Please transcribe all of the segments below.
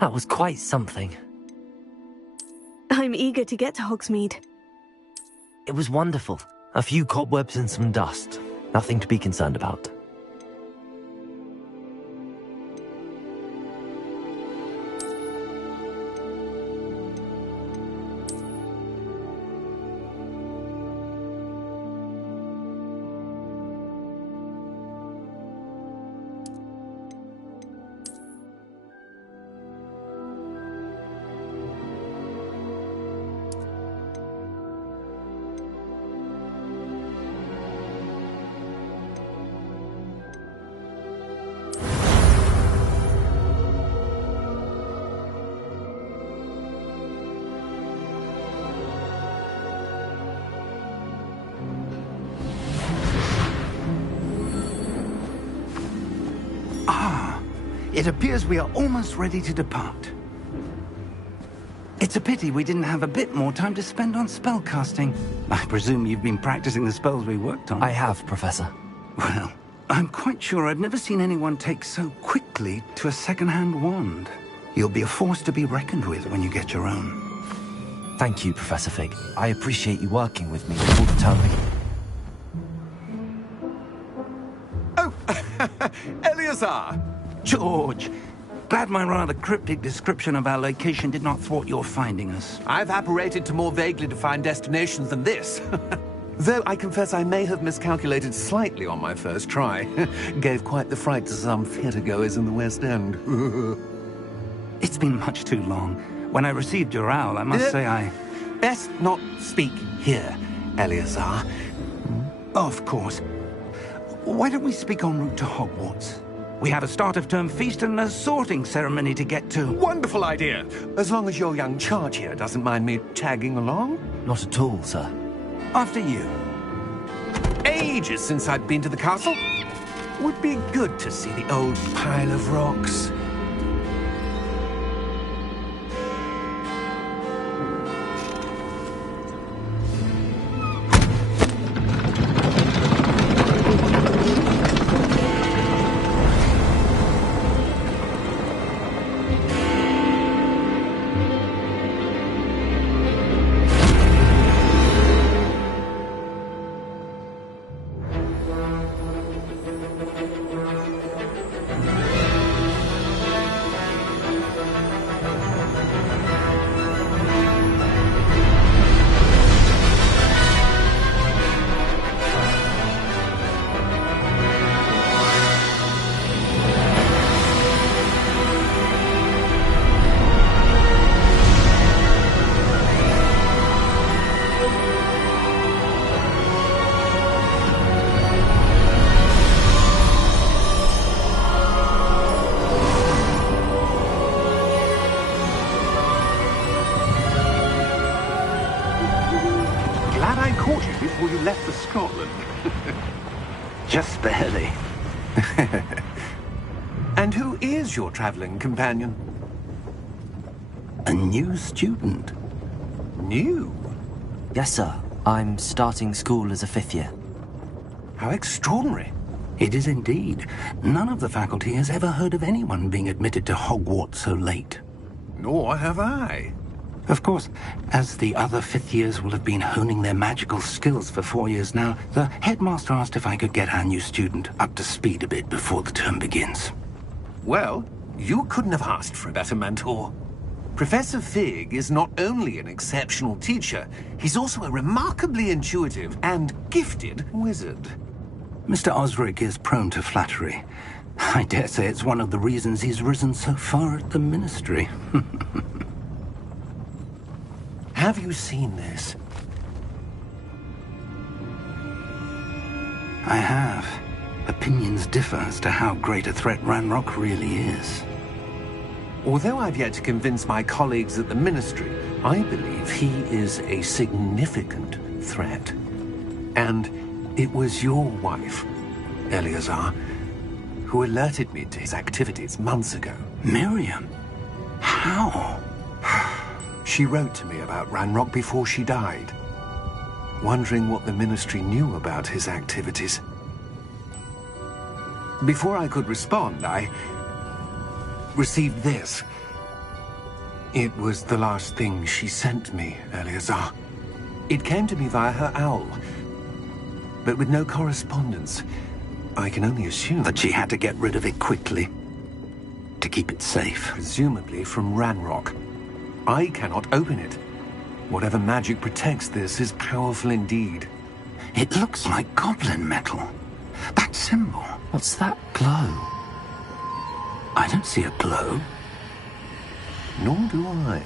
That was quite something. I'm eager to get to Hogsmeade. It was wonderful. A few cobwebs and some dust. Nothing to be concerned about. It appears we are almost ready to depart. It's a pity we didn't have a bit more time to spend on spellcasting. I presume you've been practicing the spells we worked on. I have, Professor. Well, I'm quite sure I've never seen anyone take so quickly to a second-hand wand. You'll be a force to be reckoned with when you get your own. Thank you, Professor Fig. I appreciate you working with me before the term begins. Oh, Eleazar! George, glad my rather cryptic description of our location did not thwart your finding us. I've apparated to more vaguely defined destinations than this. Though I confess I may have miscalculated slightly on my first try. Gave quite the fright to some theatre-goers in the West End. It's been much too long. When I received your owl, I must say I... Best not speak here, Eleazar. Of course. Why don't we speak en route to Hogwarts? We have a start-of-term feast and a sorting ceremony to get to. Wonderful idea! As long as your young charge here doesn't mind me tagging along. Not at all, sir. After you. Ages since I'd been to the castle. Would be good to see the old pile of rocks. Before you left for Scotland. Just barely. And who is your traveling companion? A new student. New? Yes, sir. I'm starting school as a 5th year. How extraordinary. It is indeed. None of the faculty has ever heard of anyone being admitted to Hogwarts so late. Nor have I. Of course, as the other 5th years will have been honing their magical skills for 4 years now, the headmaster asked if I could get our new student up to speed a bit before the term begins. Well, you couldn't have asked for a better mentor. Professor Fig is not only an exceptional teacher, he's also a remarkably intuitive and gifted wizard. Mr. Osric is prone to flattery. I dare say it's one of the reasons he's risen so far at the Ministry. Have you seen this? I have. Opinions differ as to how great a threat Ranrock really is. Although I've yet to convince my colleagues at the Ministry, I believe he is a significant threat. And it was your wife, Eleazar, who alerted me to his activities months ago. Miriam? How? She wrote to me about Ranrock before she died, wondering what the Ministry knew about his activities. Before I could respond, I received this. It was the last thing she sent me, Eleazar. It came to me via her owl, but with no correspondence. I can only assume That she had to get rid of it quickly to keep it safe. presumably from Ranrock. I cannot open it. Whatever magic protects this is powerful indeed. It looks like goblin metal. That symbol. What's that glow? I don't see a glow. Nor do I.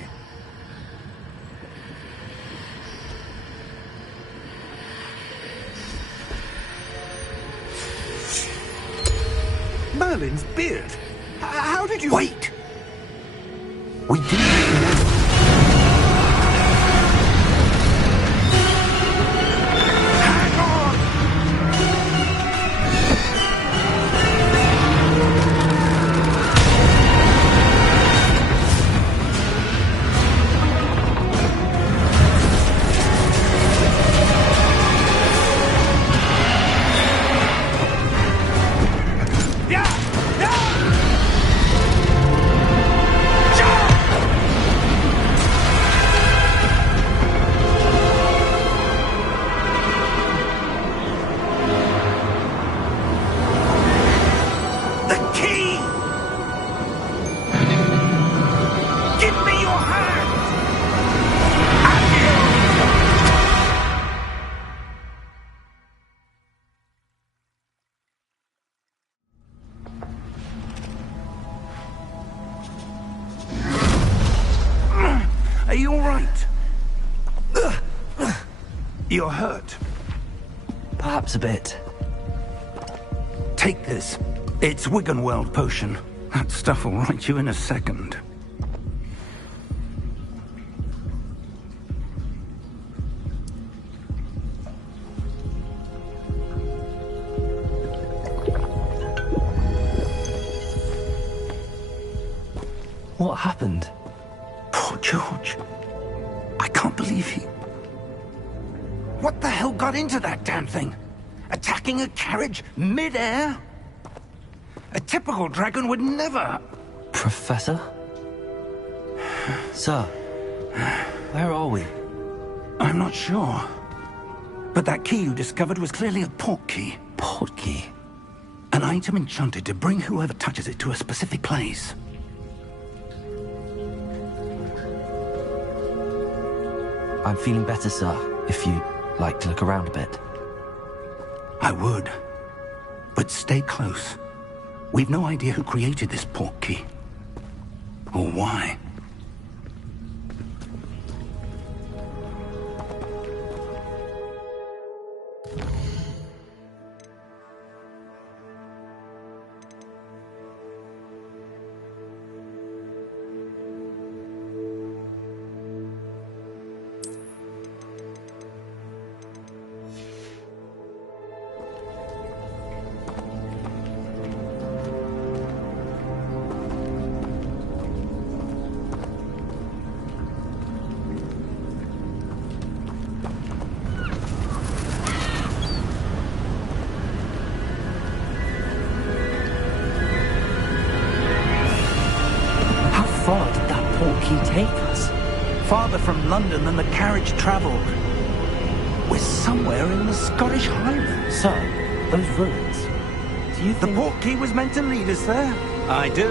Merlin's beard! How did you... Wait! We didn't know. Hang on! Are you all right? You're hurt. Perhaps a bit. Take this. It's Wiggenweld potion. That stuff will right you in a second. What happened? Poor George. I can't believe he... What the hell got into that damn thing? Attacking a carriage mid-air? A typical dragon would never... Professor? Sir, where are we? I'm not sure. But that key you discovered was clearly a port key. Port key? An item enchanted to bring whoever touches it to a specific place. I'm feeling better, sir, if you'd like to look around a bit. I would. But stay close. We've no idea who created this port key. Or why. Far did that port key take us? Farther from London than the carriage travelled. We're somewhere in the Scottish Highlands. Sir, those ruins. Do you The think... port key was meant to lead us there? I do.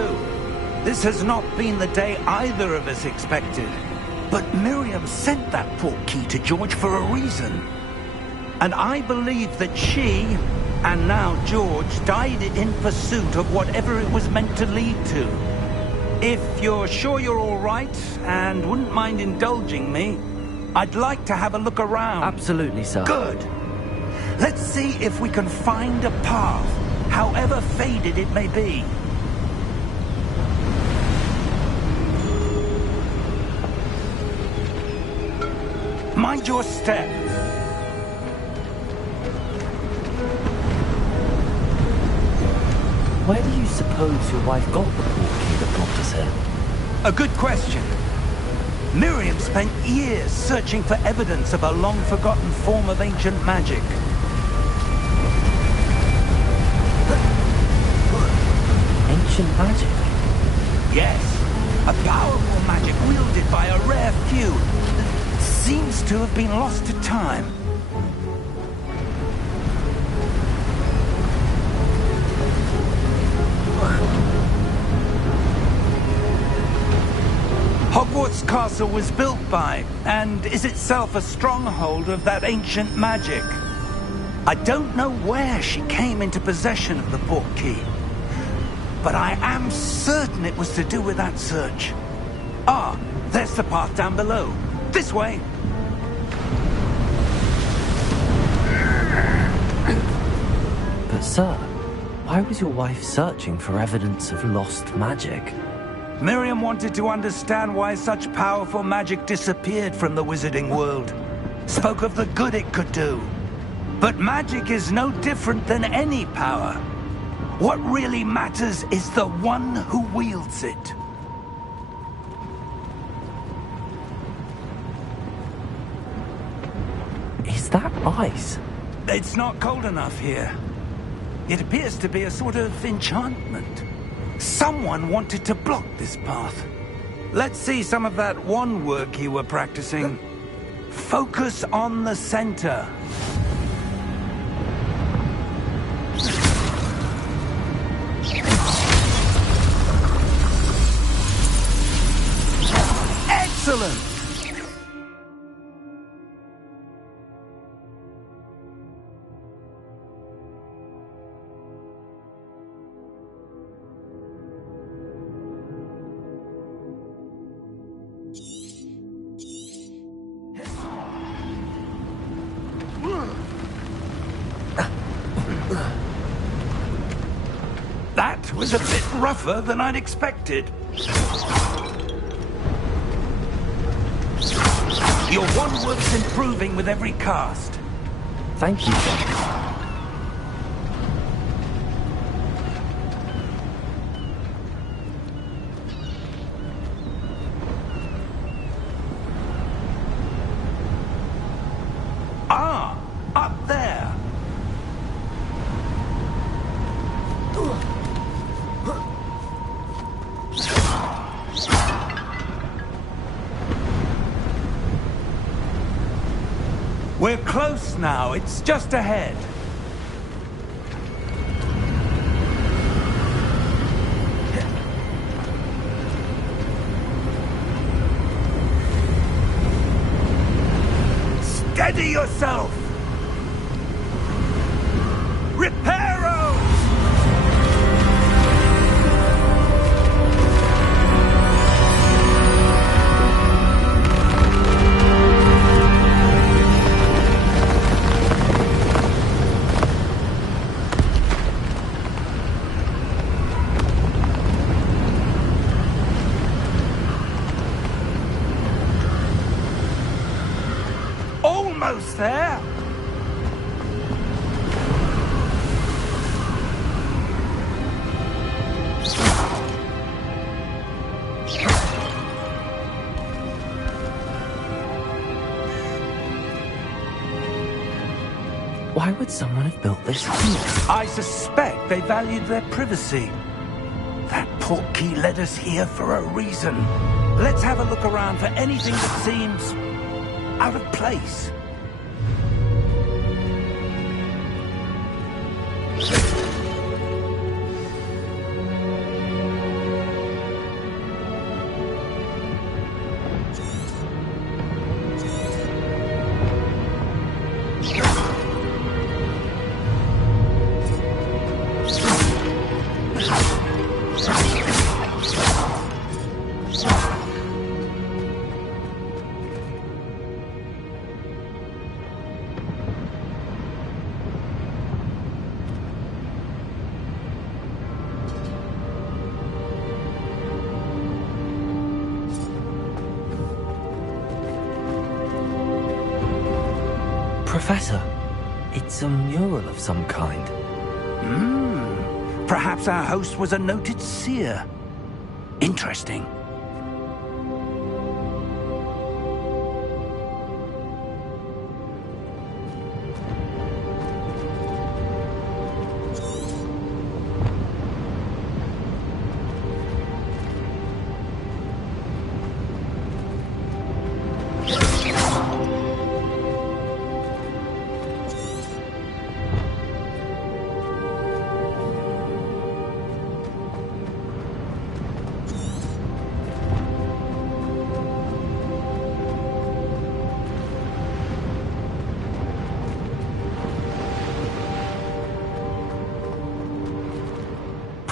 This has not been the day either of us expected. But Miriam sent that port key to George for a reason. And I believe that she, and now George, died in pursuit of whatever it was meant to lead to. If you're sure you're all right, and wouldn't mind indulging me, I'd like to have a look around. Absolutely, sir. Good. Let's see if we can find a path, however faded it may be. Mind your step. Where do you suppose your wife got the port key that brought us here? A good question. Miriam spent years searching for evidence of a long-forgotten form of ancient magic. Ancient magic? Yes, A powerful magic wielded by a rare few that seems to have been lost to time. Hogwarts Castle was built by, and is itself a stronghold of that ancient magic. I don't know where she came into possession of the portkey, but I am certain it was to do with that search. Ah, there's the path down below. This way. But sir, why was your wife searching for evidence of lost magic? Miriam wanted to understand why such powerful magic disappeared from the wizarding world. Spoke of the good it could do. But magic is no different than any power. What really matters is the one who wields it. Is that ice? It's not cold enough here. It appears to be a sort of enchantment. Someone wanted to block this path. Let's see some of that wand work you were practicing. Focus on the center. Excellent! That was a bit rougher than I'd expected. Your wand work's improving with every cast. Thank you, sir. Ah, up there. We're close now. It's just ahead. Steady yourself! Reparo! Almost there! Why would someone have built this here? I suspect they valued their privacy. That portkey led us here for a reason. Let's have a look around for anything that seems out of place. Professor, it's a mural of some kind. Perhaps our host was a noted seer. Interesting.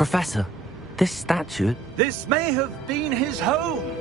Professor, this statue... This may have been his home.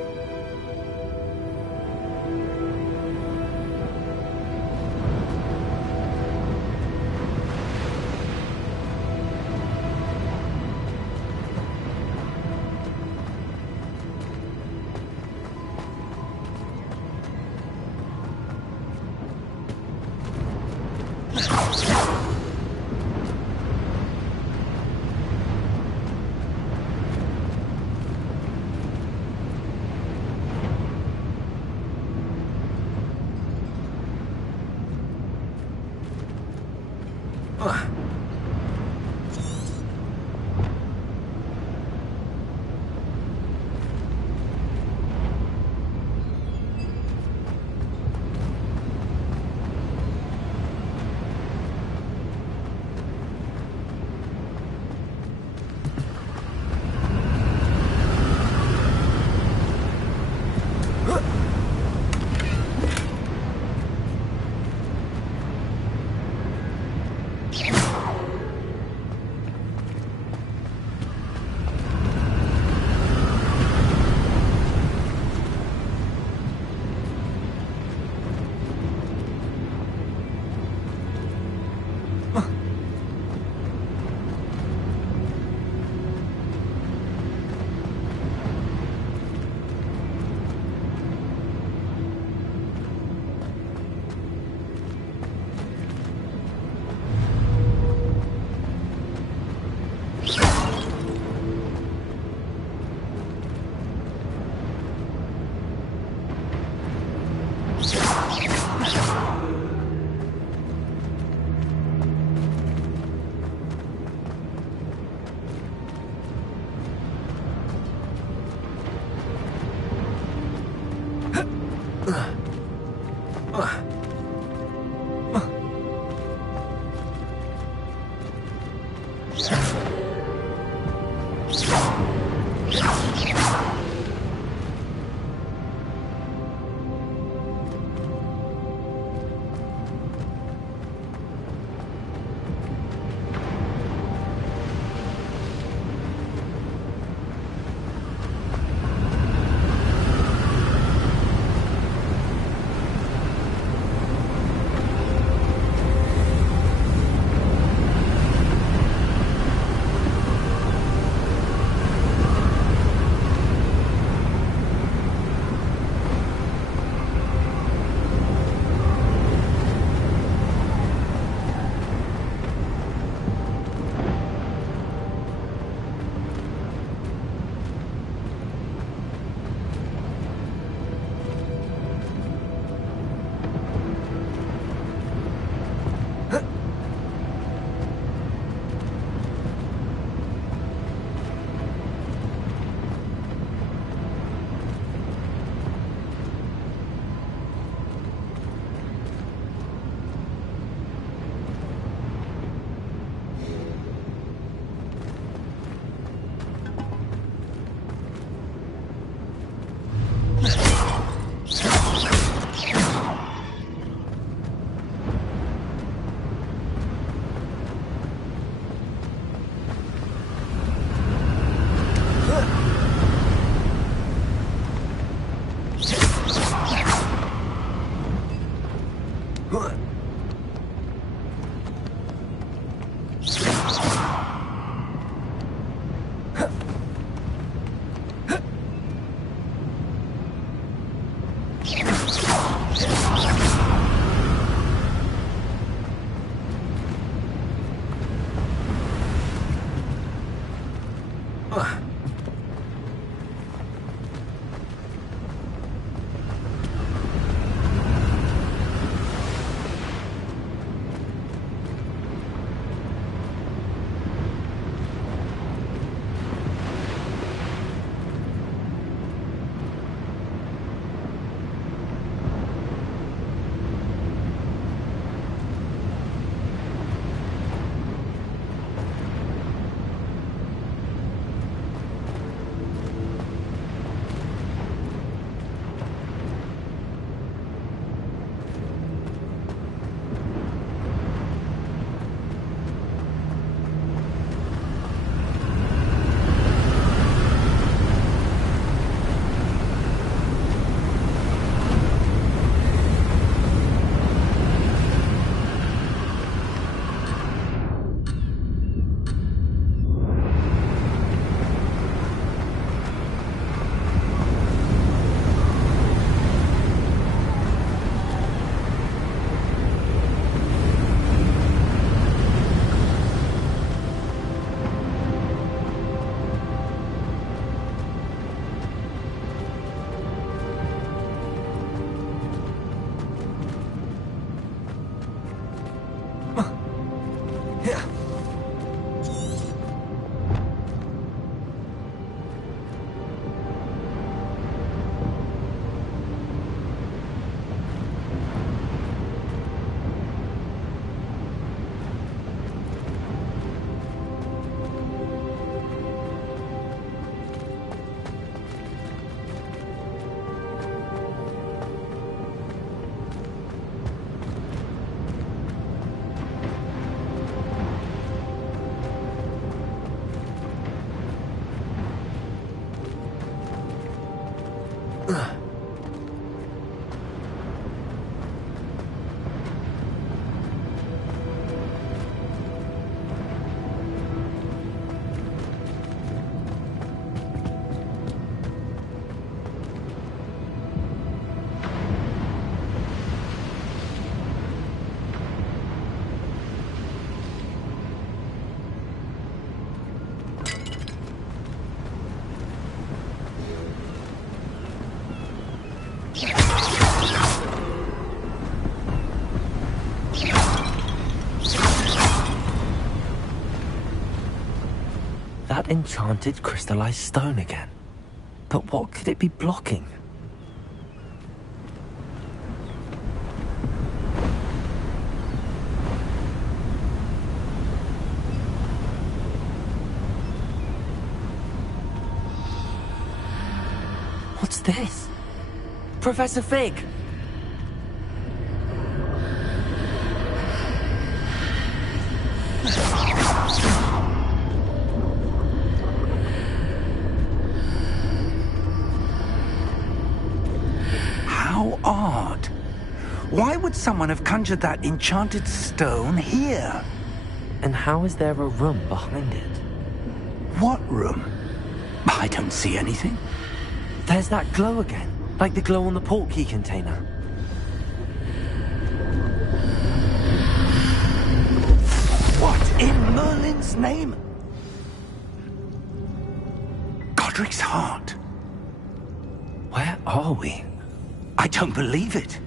That enchanted crystallized stone again. But what could it be blocking? What's this? Professor Fig! How odd. Why would someone have conjured that enchanted stone here? And how is there a room behind it? What room? I don't see anything. There's that glow again, like the glow on the portkey container. What in Merlin's name? Godric's heart. Where are we? I don't believe it.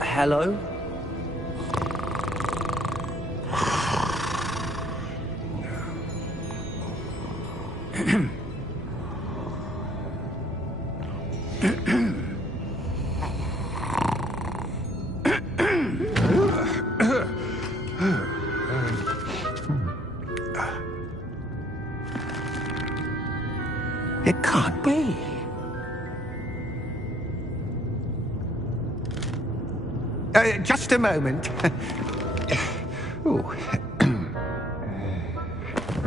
Hello? It can't be. Just a moment. Oh.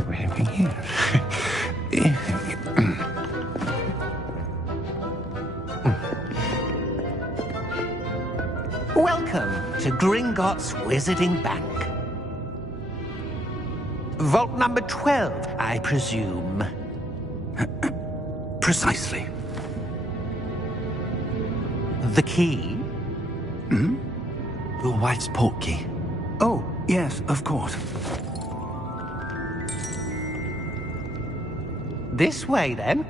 Where are we here? Welcome to Gringotts Wizarding Bank. Vault number 12, I presume. Precisely. The key? Hmm? Your wife's portkey. Oh, yes, of course. This way, then.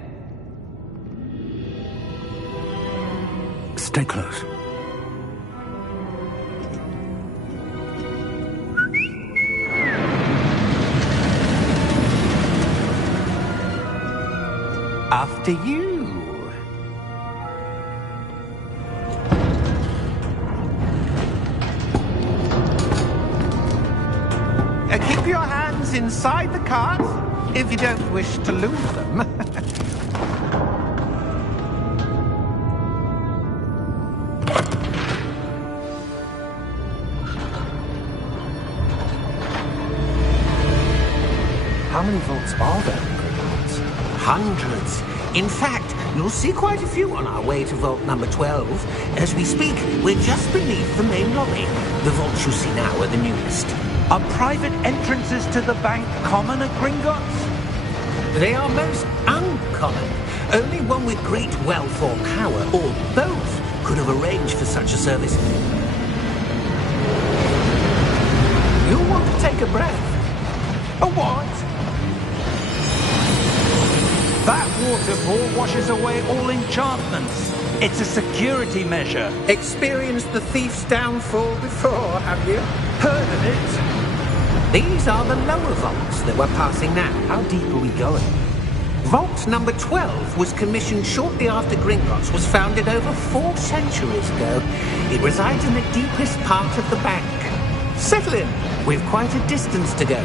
Stay close. After you. Keep your hands inside the cart if you don't wish to lose them. How many vaults are there in Gringotts? Hundreds. In fact, you'll see quite a few on our way to vault number 12. As we speak, we're just beneath the main lobby. The vaults you see now are the newest. Are private entrances to the bank common at Gringotts? They are most uncommon. Only one with great wealth or power, or both, could have arranged for such a service. You'll want to take a breath. A what? That waterfall washes away all enchantments. It's a security measure. Experienced the thief's downfall before, have you? Heard of it? These are the lower vaults that we're passing now. How deep are we going? Vault number 12 was commissioned shortly after Gringotts was founded over 4 centuries ago. It resides in the deepest part of the bank. Settle in. We've quite a distance to go.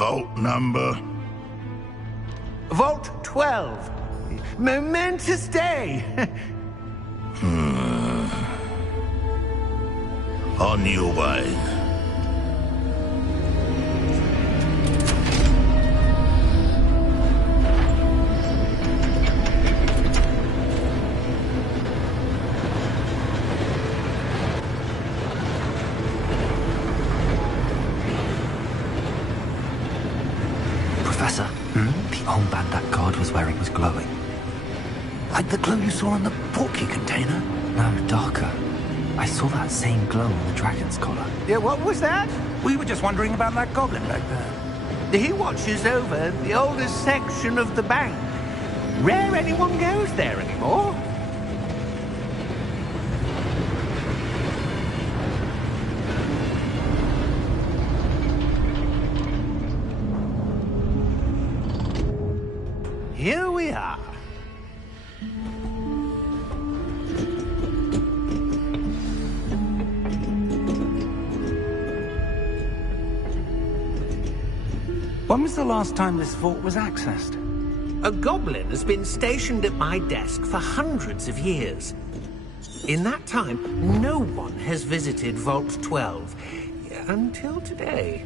Vault number? Vault 12. Momentous day. On your way. Professor, the armband that guard was wearing was glowing. Like the glow you saw on the portkey container? No, darker. I saw that same glow on the dragon's collar. Yeah, what was that? We were just wondering about that goblin back there. He watches over the oldest section of the bank. Rare anyone goes there anymore. Here we are. When was the last time this vault was accessed? A goblin has been stationed at my desk for hundreds of years. In that time, no one has visited Vault 12 until today.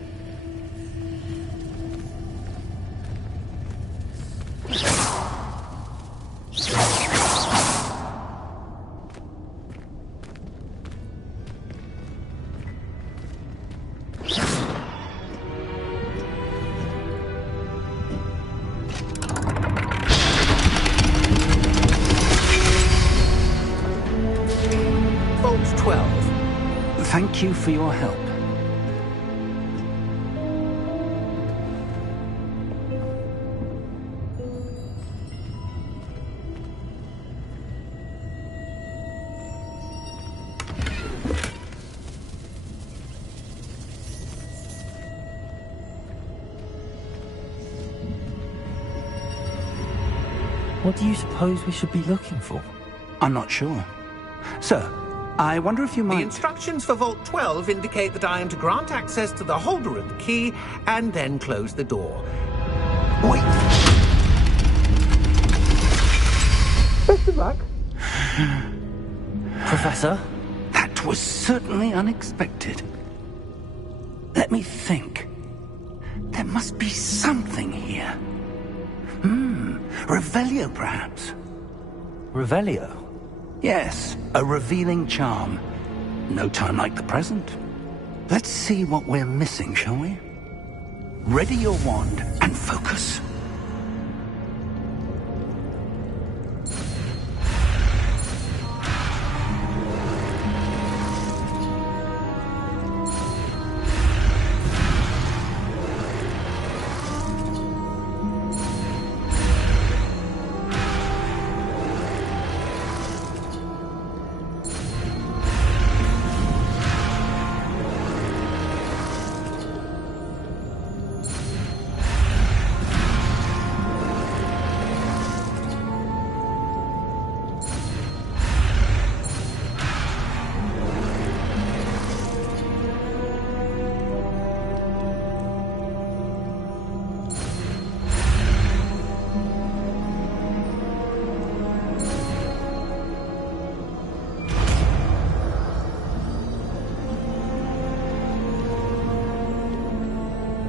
Vault 12. Thank you for your help. What do you suppose we should be looking for? I'm not sure. Sir, I wonder if you might... The instructions for Vault 12 indicate that I am to grant access to the holder of the key and then close the door. Wait! Best of luck. Professor? That was certainly unexpected. Let me think. There must be something here. Revelio, perhaps? Revelio? Yes, a revealing charm. No time like the present. Let's see what we're missing, shall we? Ready your wand and focus.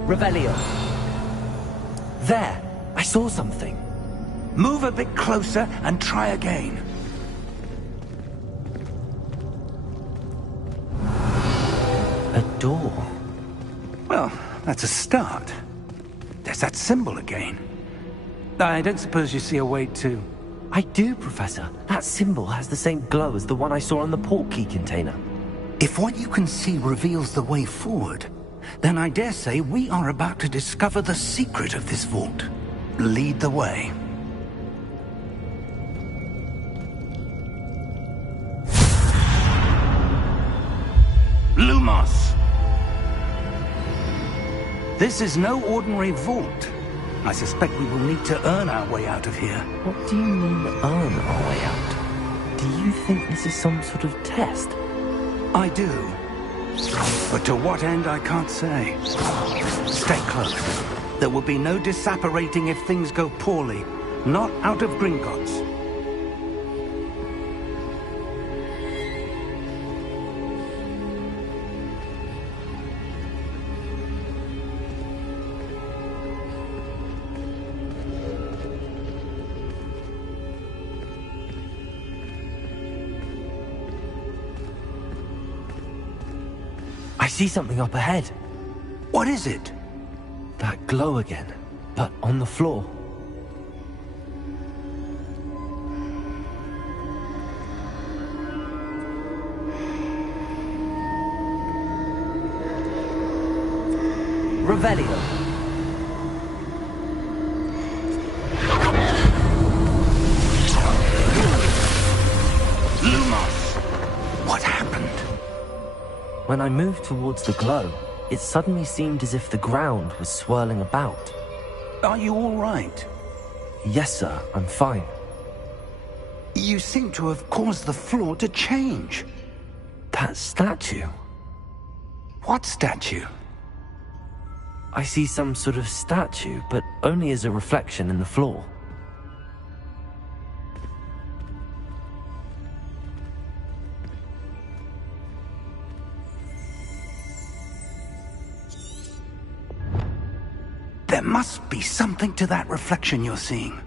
Revelio. There! I saw something. Move a bit closer and try again. A door. Well, that's a start. There's that symbol again. I don't suppose you see a way to I do, Professor. That symbol has the same glow as the one I saw on the portkey container. If what you can see reveals the way forward, then I dare say we are about to discover the secret of this vault. Lead the way. Lumos! This is no ordinary vault. I suspect we will need to earn our way out of here. What do you mean, earn our way out? Do you think this is some sort of test? I do. But to what end, I can't say. Stay close. There will be no disapparating if things go poorly. Not out of Gringotts. I see something up ahead. What is it? That glow again, but on the floor. Revelio. Lumos! What happened? When I moved towards the glow, it suddenly seemed as if the ground was swirling about. Are you all right? Yes, sir, I'm fine. You seem to have caused the floor to change. That statue. What statue? I see some sort of statue, but only as a reflection in the floor. There must be something to that reflection you're seeing.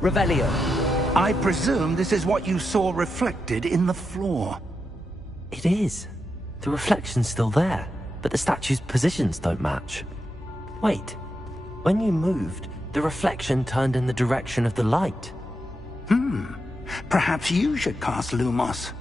Revelio. I presume this is what you saw reflected in the floor. It is. The reflection's still there, but the statue's positions don't match. Wait. When you moved, the reflection turned in the direction of the light. Perhaps you should cast Lumos.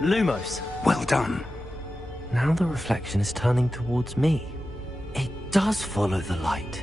Lumos. Well done. Now the reflection is turning towards me. It does follow the light.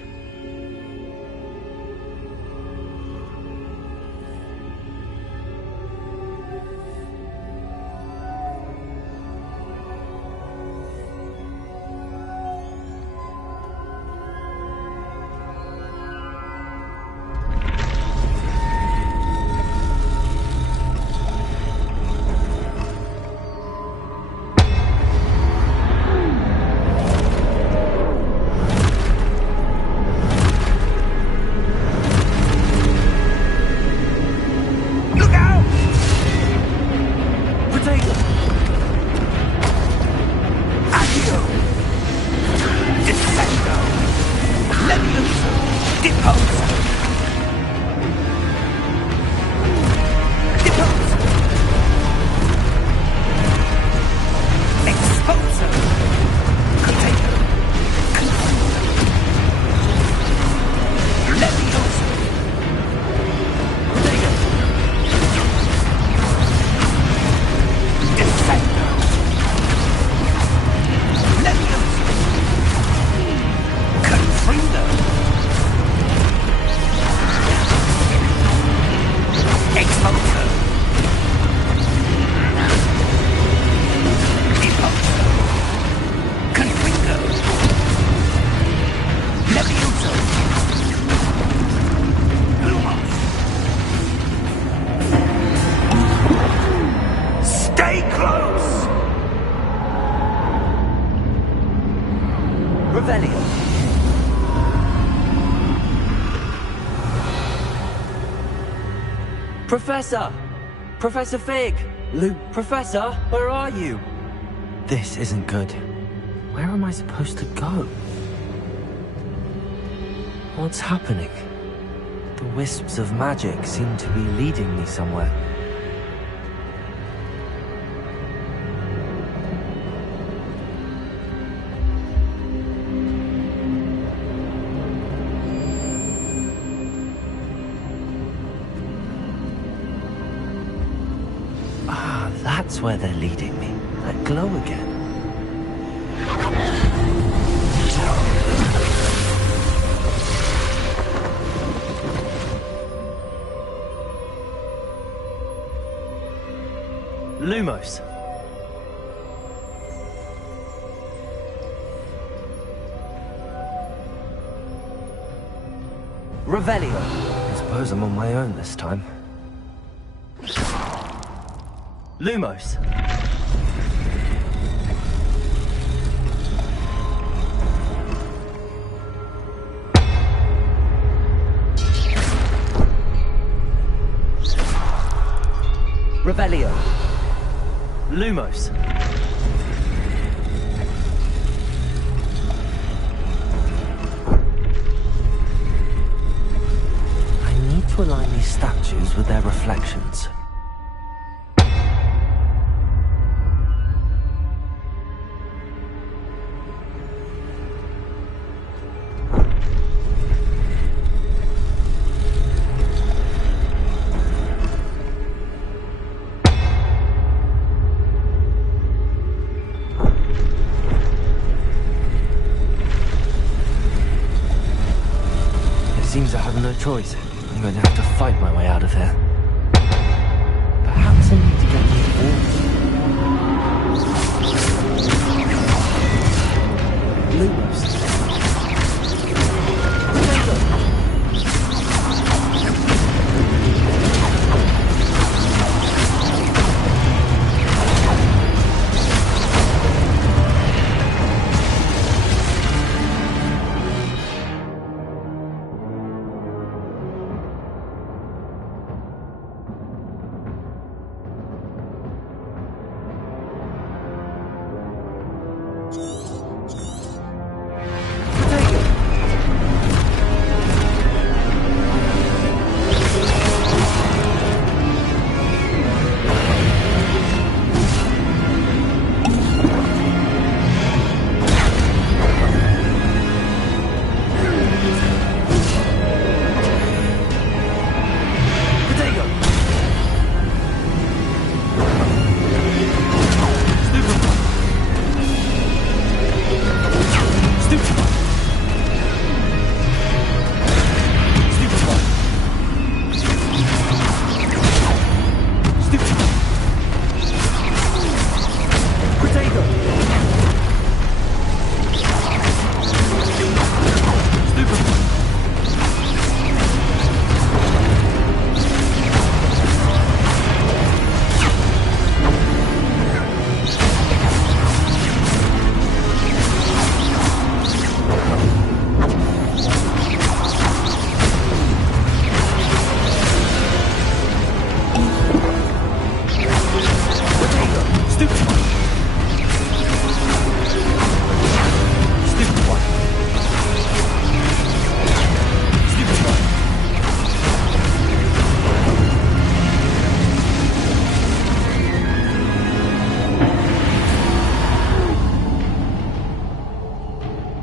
Professor! Professor Fig! Professor, where are you? This isn't good. Where am I supposed to go? What's happening? The wisps of magic seem to be leading me somewhere. Ah, that's where they're leading me. That glow again. Lumos. Revelio. I suppose I'm on my own this time. Lumos. Revelio. Lumos. I need to align these statues with their reflections. Seems I have no choice. I'm going to have to fight my way out of here. Perhaps I need to get to the walls. Lumos.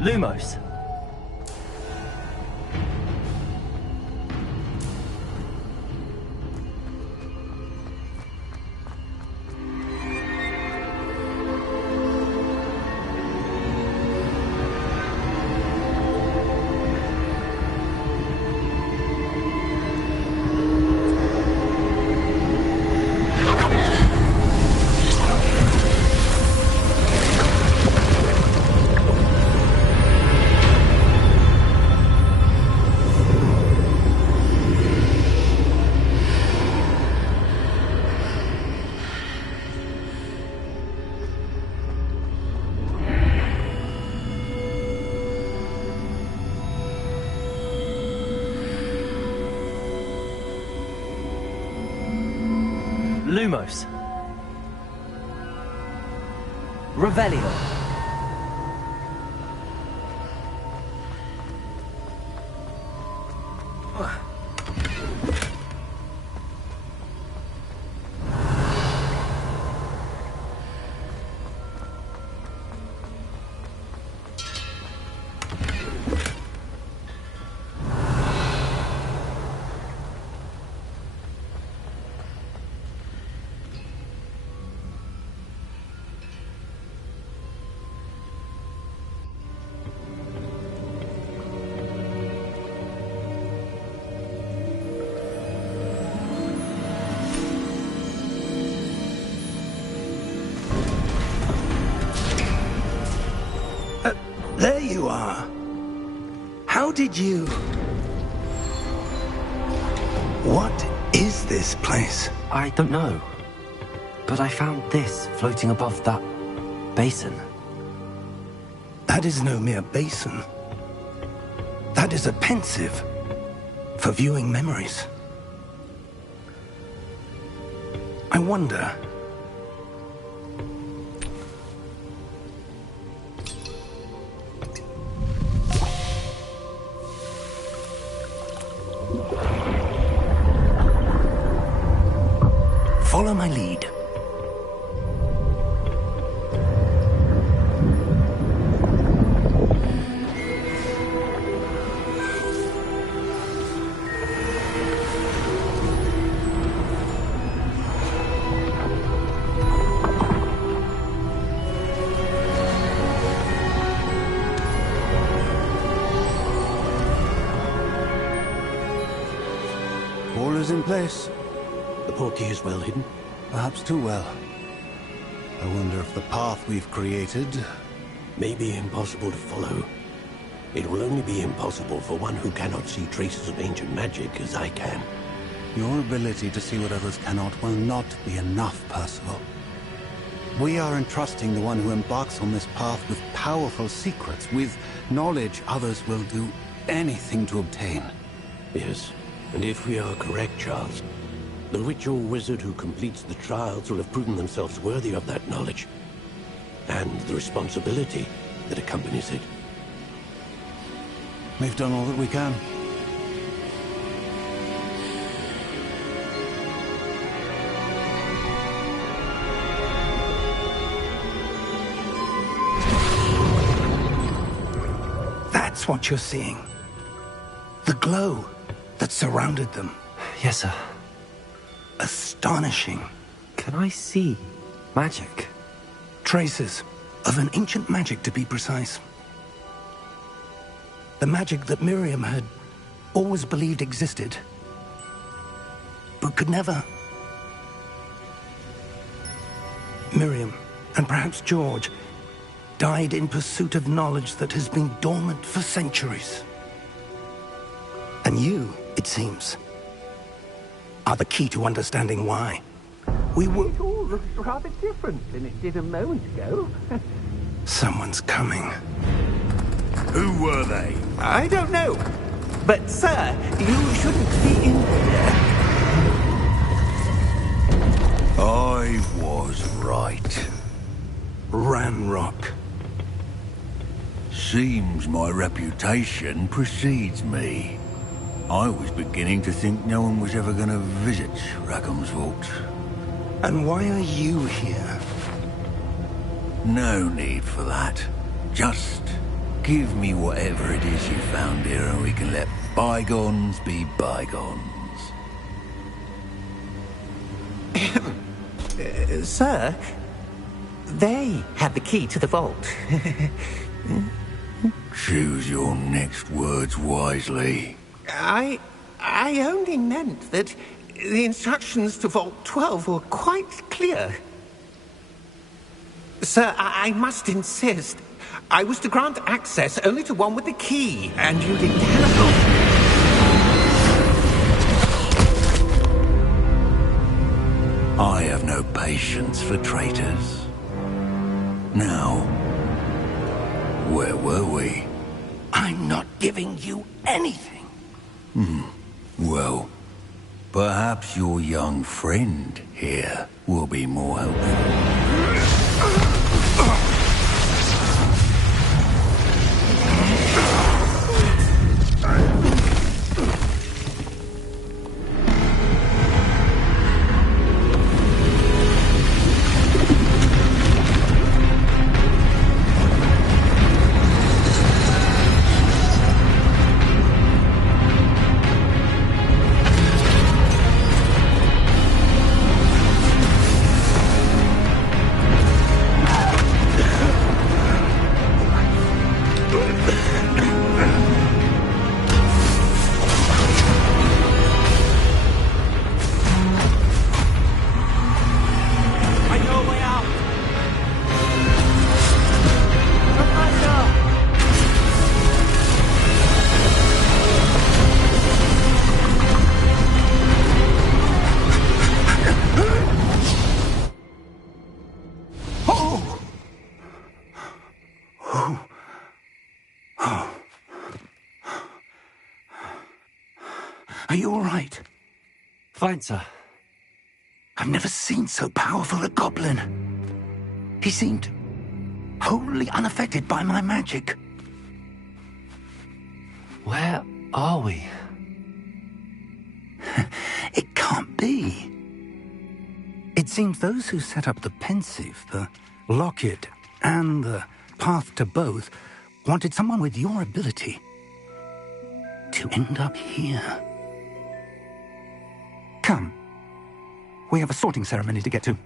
Lumos. Lumos. Revelio. There you are. How did you... What is this place? I don't know. But I found this floating above that basin. That is no mere basin. That is a pensive for viewing memories. I wonder... Follow my lead. All is in place. The portkey is well hidden. Perhaps too well. I wonder if the path we've created... May be impossible to follow. It will only be impossible for one who cannot see traces of ancient magic as I can. Your ability to see what others cannot will not be enough, Percival. We are entrusting the one who embarks on this path with powerful secrets, with knowledge others will do anything to obtain. Yes, and if we are correct, Charles, the witch or wizard who completes the trials will have proven themselves worthy of that knowledge, and the responsibility that accompanies it. We've done all that we can. That's what you're seeing. The glow that surrounded them. Yes, sir. Astonishing. Can I see magic? Traces of an ancient magic, to be precise. The magic that Miriam had always believed existed, but could never. Miriam, and perhaps George, died in pursuit of knowledge that has been dormant for centuries. And you, it seems, are the key to understanding why. We were... It all looks rather different than it did a moment ago. Someone's coming. Who were they? I don't know. But, sir, you shouldn't be in here. I was right. Ranrock. Seems my reputation precedes me. I was beginning to think no one was ever going to visit Rackham's Vault. And why are you here? No need for that. Just give me whatever it is you found here and we can let bygones be bygones. Sir, they had the key to the vault. Choose your next words wisely. I only meant that the instructions to Vault 12 were quite clear. Sir, I must insist. I was to grant access only to one with the key, and you didn't handle. I have no patience for traitors. Now, where were we? I'm not giving you anything. Well, Perhaps your young friend here will be more helpful. Are you all right? Fine, sir. I've never seen so powerful a goblin. He seemed wholly unaffected by my magic. Where are we? It can't be. It seems those who set up the pensive, the locket, and the path to both wanted someone with your ability to end up here. Come. We have a sorting ceremony to get to.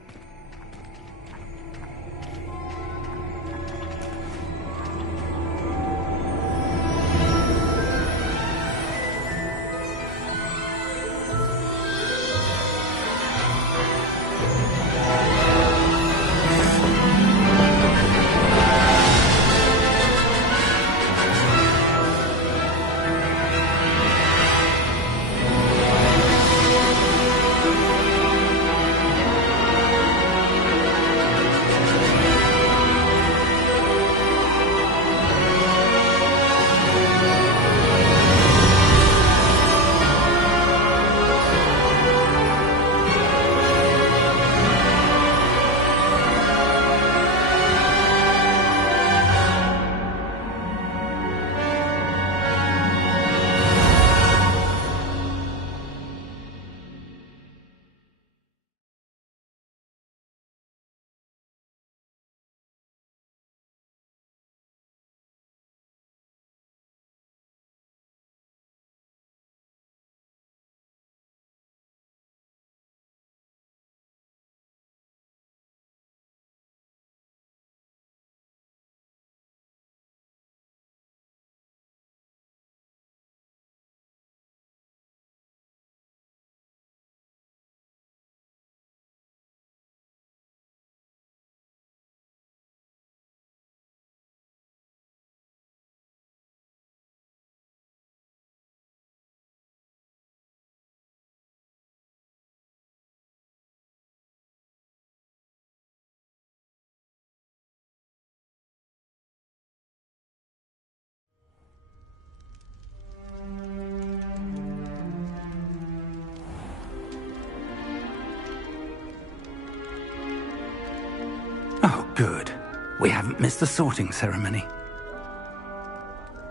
Oh, good. We haven't missed the sorting ceremony.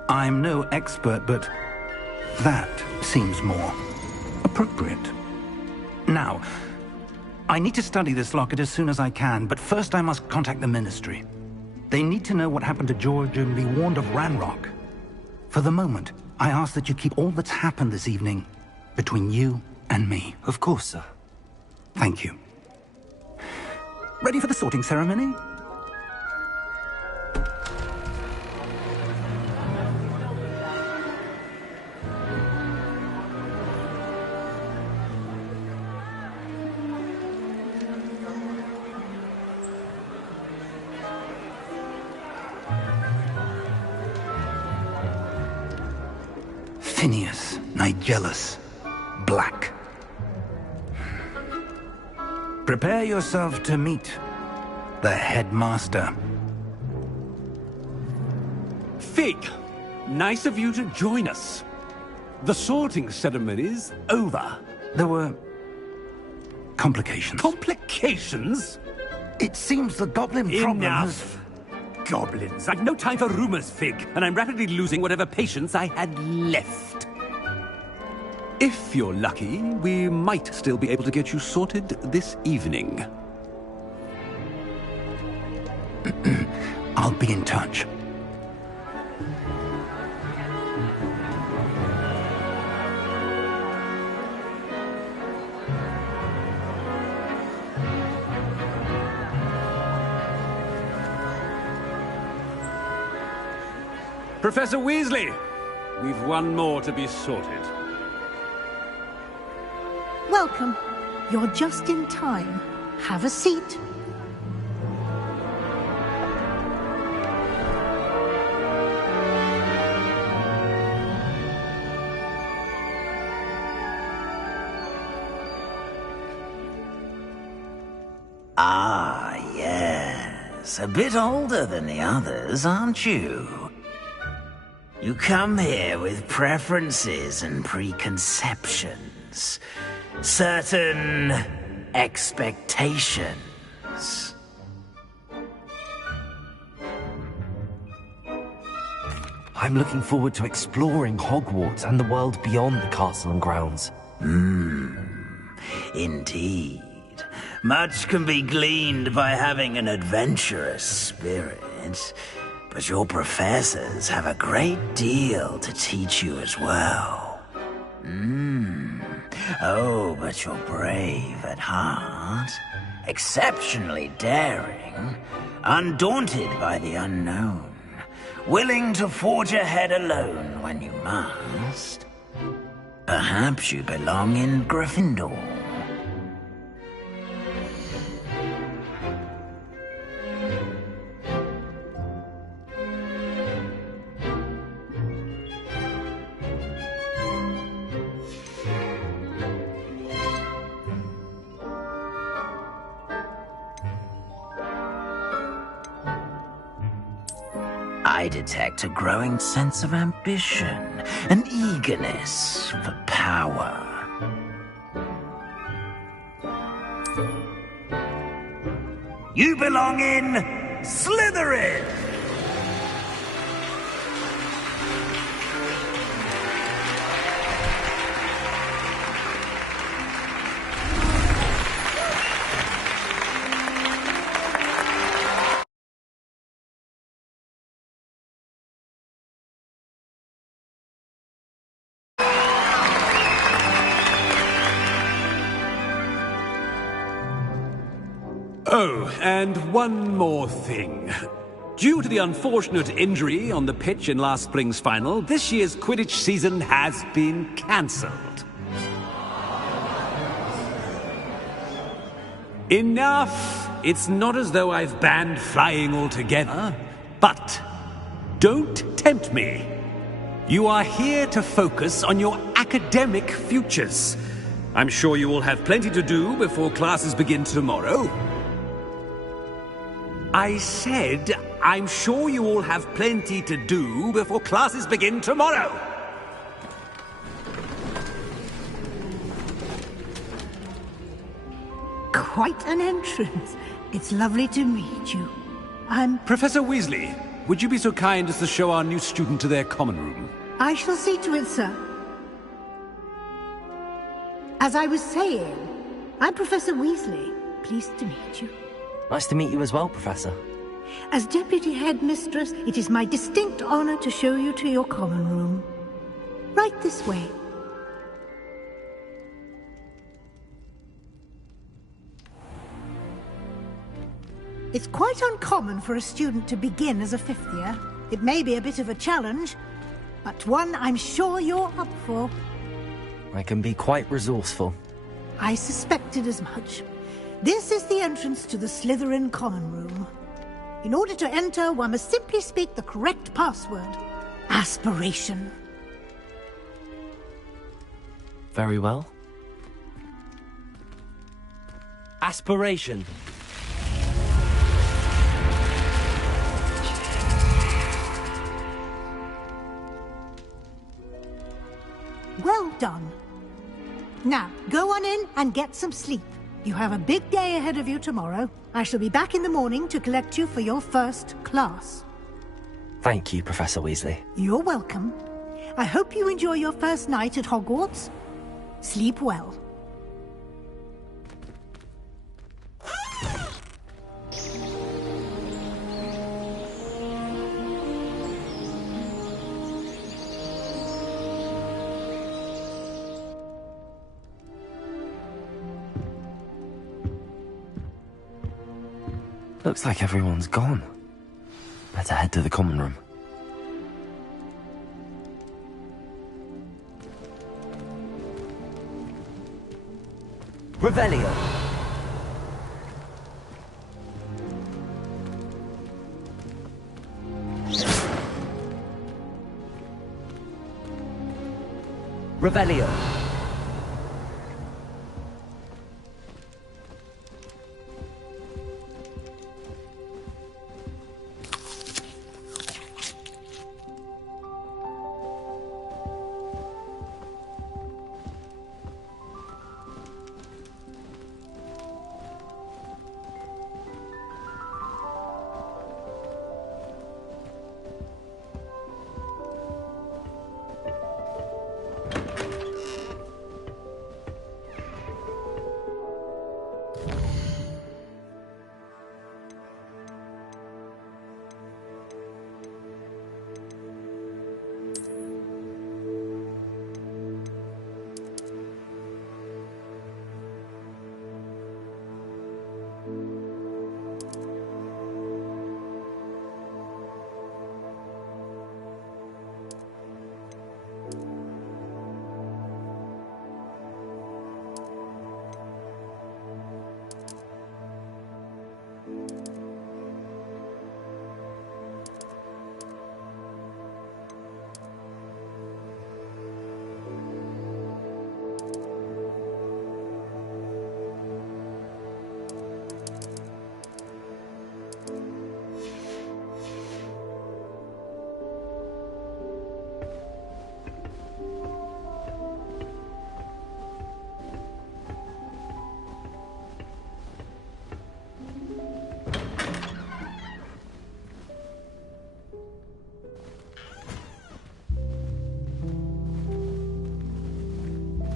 I'm no expert, but that seems more appropriate. Now, I need to study this locket as soon as I can, but first I must contact the Ministry. They need to know what happened to George and be warned of Ranrock. For the moment, I ask that you keep all that's happened this evening between you and me. Of course, sir. Thank you. Ready for the sorting ceremony? Phineas Nigellus Black. Prepare yourself to meet the headmaster. Fig, nice of you to join us. The sorting ceremony's over. There were complications. Complications? It seems the goblin problem has... Enough! Goblins. I've no time for rumors, Fig, and I'm rapidly losing whatever patience I had left. If you're lucky, we might still be able to get you sorted this evening. I'll be in touch. Professor Weasley, we've one more to be sorted. Welcome. You're just in time. Have a seat. Ah, yes. A bit older than the others, aren't you? You come here with preferences and preconceptions. Certain expectations. I'm looking forward to exploring Hogwarts and the world beyond the castle and grounds. Indeed. Much can be gleaned by having an adventurous spirit, but your professors have a great deal to teach you as well. Oh, but you're brave at heart, exceptionally daring, undaunted by the unknown, willing to forge ahead alone when you must. Perhaps you belong in Gryffindor. I detect a growing sense of ambition, an eagerness for power. You belong in Slytherin! Oh, and one more thing. Due to the unfortunate injury on the pitch in last spring's final, this year's Quidditch season has been cancelled. Enough! It's not as though I've banned flying altogether, but don't tempt me. You are here to focus on your academic futures. I'm sure you will have plenty to do before classes begin tomorrow. I said, I'm sure you all have plenty to do before classes begin tomorrow. Quite an entrance. It's lovely to meet you. Professor Weasley, would you be so kind as to show our new student to their common room? I shall see to it, sir. As I was saying, I'm Professor Weasley. Pleased to meet you. Nice to meet you as well, Professor. As Deputy Headmistress, it is my distinct honor to show you to your common room. Right this way. It's quite uncommon for a student to begin as a fifth year. It may be a bit of a challenge, but one I'm sure you're up for. I can be quite resourceful. I suspected as much. This is the entrance to the Slytherin common room. In order to enter, one must simply speak the correct password. Aspiration. Very well. Aspiration. Well done. Now, Go on in and get some sleep. You have a big day ahead of you tomorrow. I shall be back in the morning to collect you for your first class. Thank you, Professor Weasley. You're welcome. I hope you enjoy your first night at Hogwarts. Sleep well. Looks like everyone's gone. Better head to the common room. Revelio! Revelio!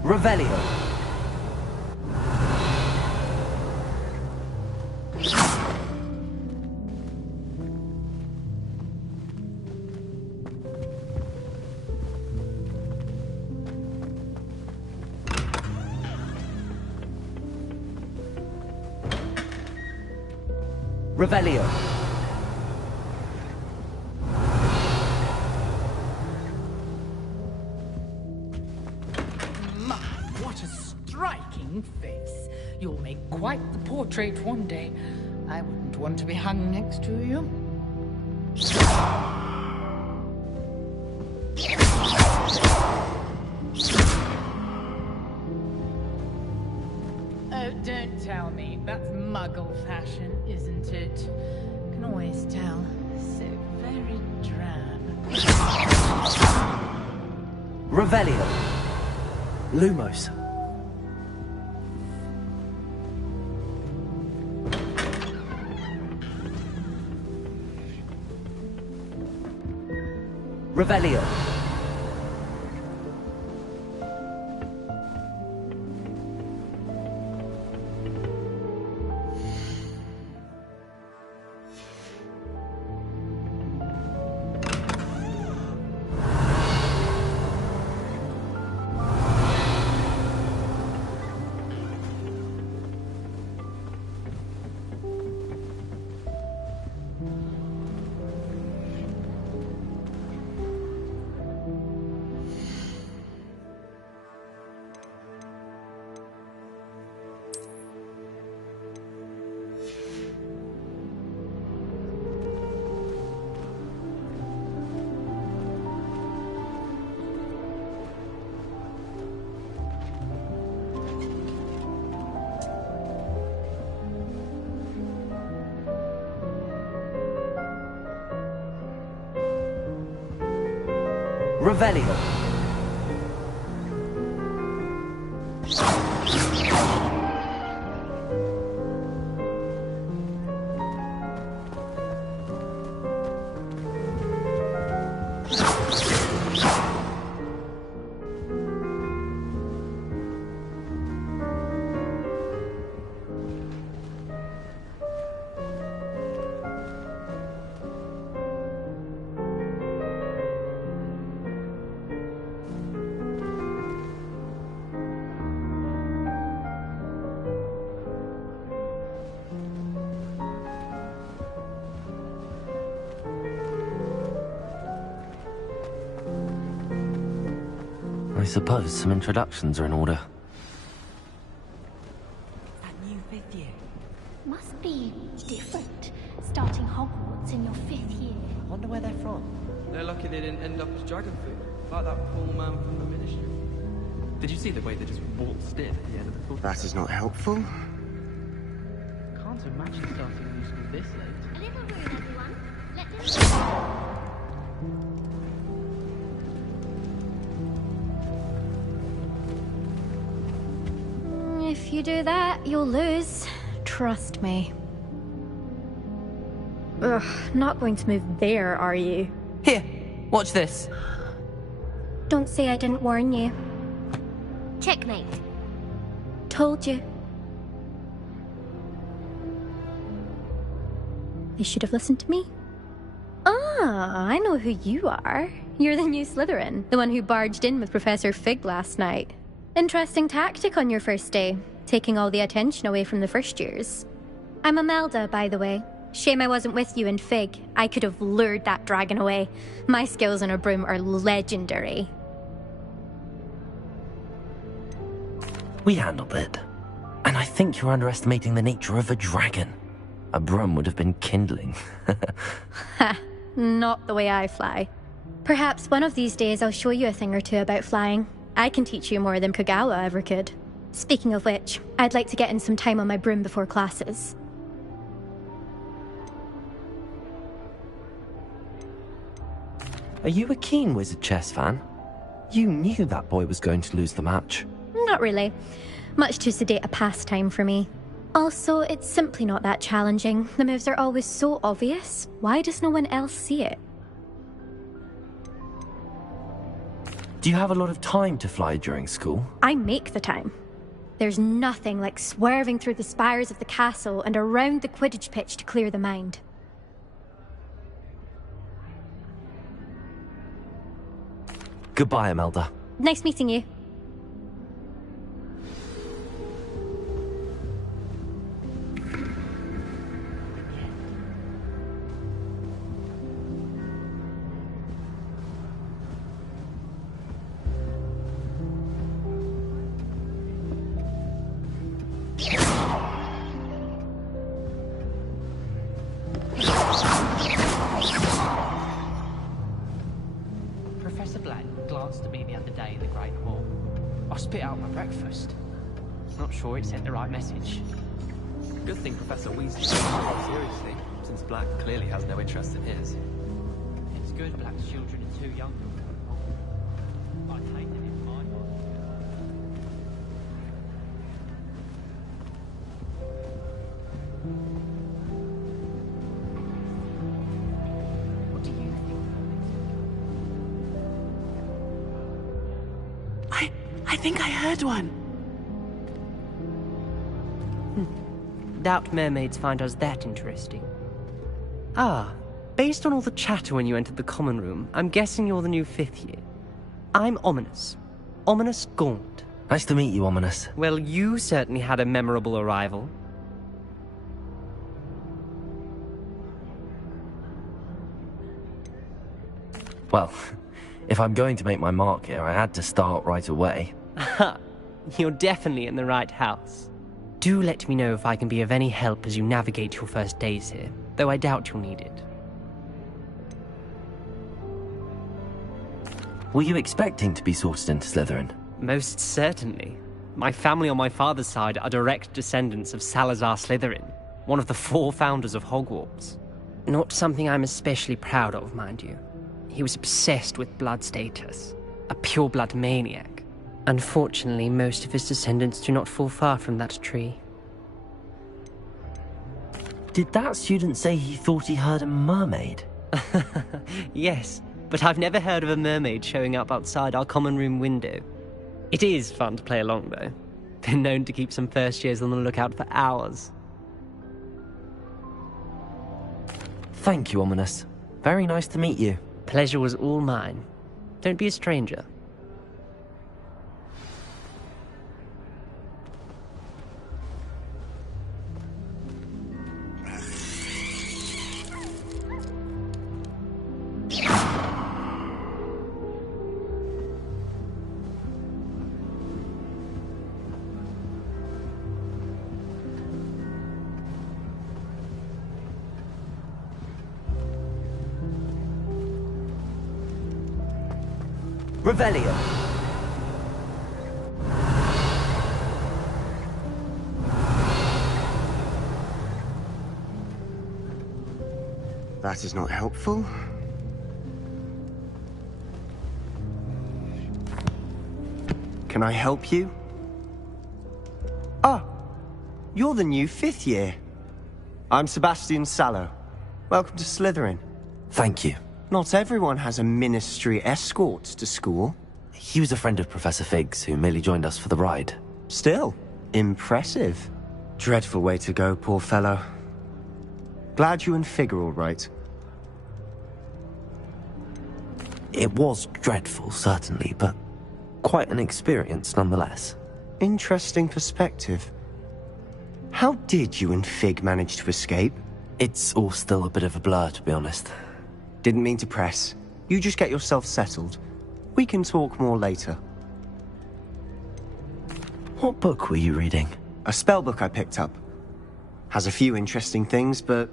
Revelio. Revelio. What a striking face. You'll make quite the portrait one day. I wouldn't want to be hung next to you. Oh, don't tell me. That's Muggle fashion, isn't it? Can always tell. So very drab. Revelio. Lumos. Revelio. Revelio. suppose some introductions are in order. That new 5th year. Must be different, starting Hogwarts in your 5th year. I wonder where they're from. They're lucky they didn't end up as dragon food, like that poor man from the Ministry. Did you see the way they just waltzed in at the end of the book? That is not helpful. Can't imagine starting a new school this late. A little room, everyone. Let them... If you do that, you'll lose. Trust me. Ugh, not going to move there, are you? Here, watch this. Don't say I didn't warn you. Checkmate. Told you. You should have listened to me. Ah, I know who you are. You're the new Slytherin, the one who barged in with Professor Fig last night. Interesting tactic on your first day, taking all the attention away from the first years. I'm Imelda, by the way. Shame I wasn't with you in Fig. I could have lured that dragon away. My skills on a broom are legendary. We handled it. And I think you're underestimating the nature of a dragon. A broom would have been kindling. Ha, not the way I fly. Perhaps one of these days I'll show you a thing or two about flying. I can teach you more than Kogawa ever could. Speaking of which, I'd like to get in some time on my broom before classes. Are you a keen wizard chess fan? You knew that boy was going to lose the match. Not really. Much too sedate a pastime for me. Also, it's simply not that challenging. The moves are always so obvious. Why does no one else see it? Do you have a lot of time to fly during school? I make the time. There's nothing like swerving through the spires of the castle and around the Quidditch pitch to clear the mind. Goodbye, Imelda. Nice meeting you. Professor Black glanced at me the other day in the Great Hall. I spit out my breakfast. Not sure it sent the right message. Good thing Professor Weasley took it seriously, since Black clearly has no interest in his. It's good Black's children are too young to go. I'd hate it if mine were. What do you think? I think I heard one. Doubt mermaids find us that interesting. Ah, based on all the chatter when you entered the common room, I'm guessing you're the new 5th year. I'm Ominous. Ominous Gaunt. Nice to meet you, Ominous. Well, you certainly had a memorable arrival. Well, if I'm going to make my mark here, I had to start right away. Ha! You're definitely in the right house. Do let me know if I can be of any help as you navigate your first days here, though I doubt you'll need it. Were you expecting to be sorted into Slytherin? Most certainly. My family on my father's side are direct descendants of Salazar Slytherin, one of the 4 founders of Hogwarts. Not something I'm especially proud of, mind you. He was obsessed with blood status, a pure-blood maniac. Unfortunately, most of his descendants do not fall far from that tree. Did that student say he thought he heard a mermaid? Yes, but I've never heard of a mermaid showing up outside our common room window. It is fun to play along, though. Been known to keep some first years on the lookout for hours. Thank you, Ominous. Very nice to meet you. Pleasure was all mine. Don't be a stranger. Revelio. That is not helpful. Can I help you? Ah, you're the new 5th year. I'm Sebastian Sallow. Welcome to Slytherin. Thank you. Not everyone has a ministry escort to school. He was a friend of Professor Fig's, who merely joined us for the ride. Still, impressive. Dreadful way to go, poor fellow. Glad you and Fig are all right. It was dreadful, certainly, but quite an experience nonetheless. Interesting perspective. How did you and Fig manage to escape? It's all still a bit of a blur, to be honest. Didn't mean to press. You just get yourself settled. We can talk more later. What book were you reading? A spell book I picked up. Has a few interesting things, but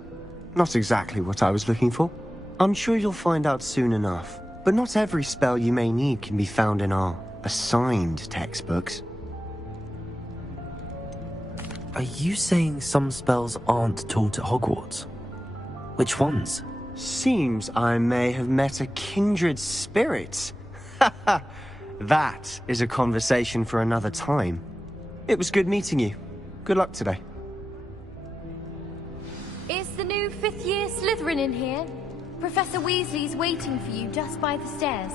not exactly what I was looking for. I'm sure you'll find out soon enough. But not every spell you may need can be found in our assigned textbooks. Are you saying some spells aren't taught at Hogwarts? Which ones? Seems I may have met a kindred spirit. That is a conversation for another time. It was good meeting you. Good luck today. Is the new 5th year Slytherin in here? Professor Weasley's waiting for you just by the stairs.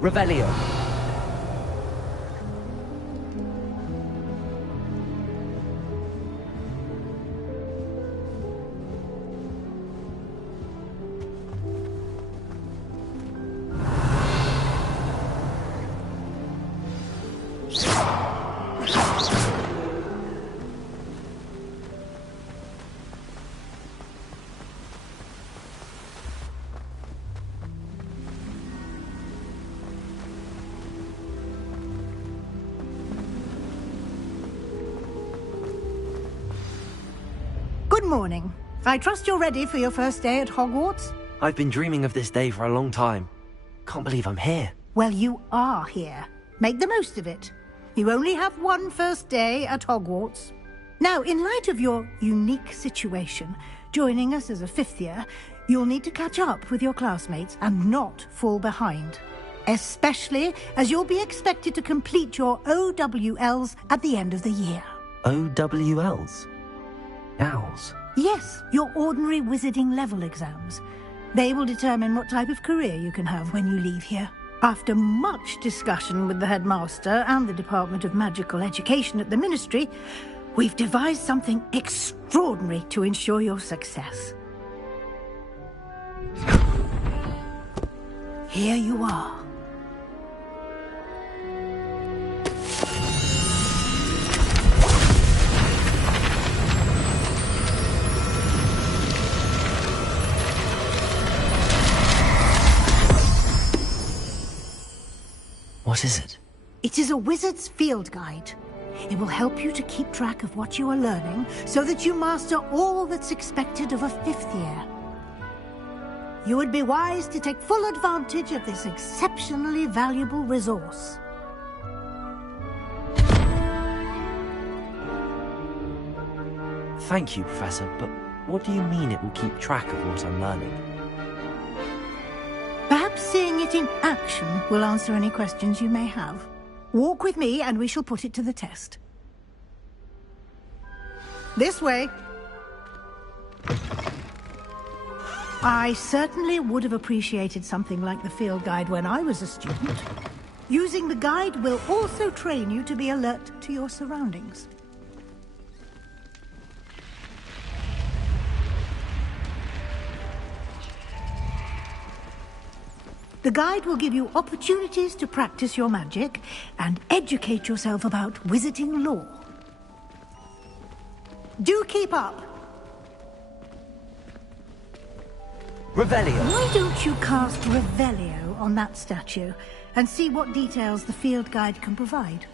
Revelio. Good morning. I trust you're ready for your first day at Hogwarts? I've been dreaming of this day for a long time. Can't believe I'm here. Well, you are here. Make the most of it. You only have one first day at Hogwarts. Now, in light of your unique situation, joining us as a 5th year, you'll need to catch up with your classmates and not fall behind. Especially as you'll be expected to complete your OWLs at the end of the year. OWLs? Owls? Yes, your ordinary wizarding level exams. They will determine what type of career you can have when you leave here. After much discussion with the headmaster and the Department of Magical Education at the Ministry, we've devised something extraordinary to ensure your success. Here you are. What is it? It is a wizard's field guide. It will help you to keep track of what you are learning so that you master all that's expected of a 5th year. You would be wise to take full advantage of this exceptionally valuable resource. Thank you, Professor, but what do you mean it will keep track of what I'm learning? Perhaps seeing it in action will answer any questions you may have. Walk with me and we shall put it to the test. This way. I certainly would have appreciated something like the field guide when I was a student. Using the guide will also train you to be alert to your surroundings. The guide will give you opportunities to practice your magic and educate yourself about wizarding lore. Do keep up! Revelio! Why don't you cast Revelio on that statue and see what details the field guide can provide?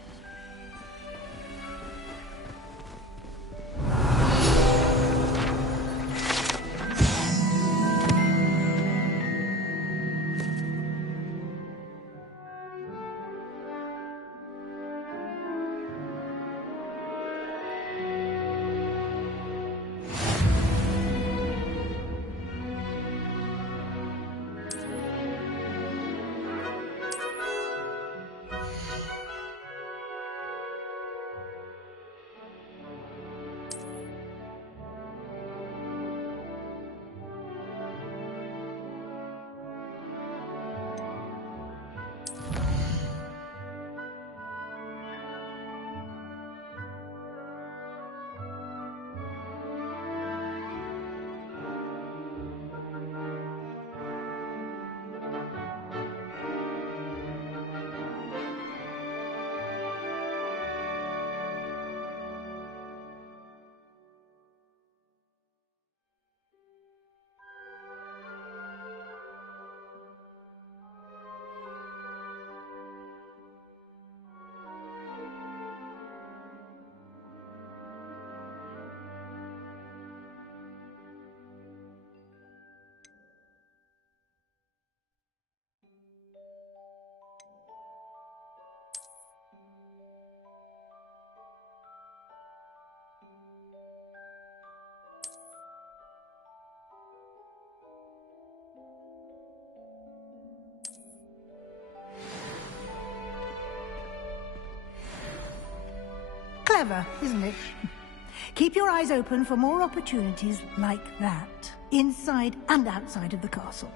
clever, isn't it? Keep your eyes open for more opportunities like that, inside and outside of the castle.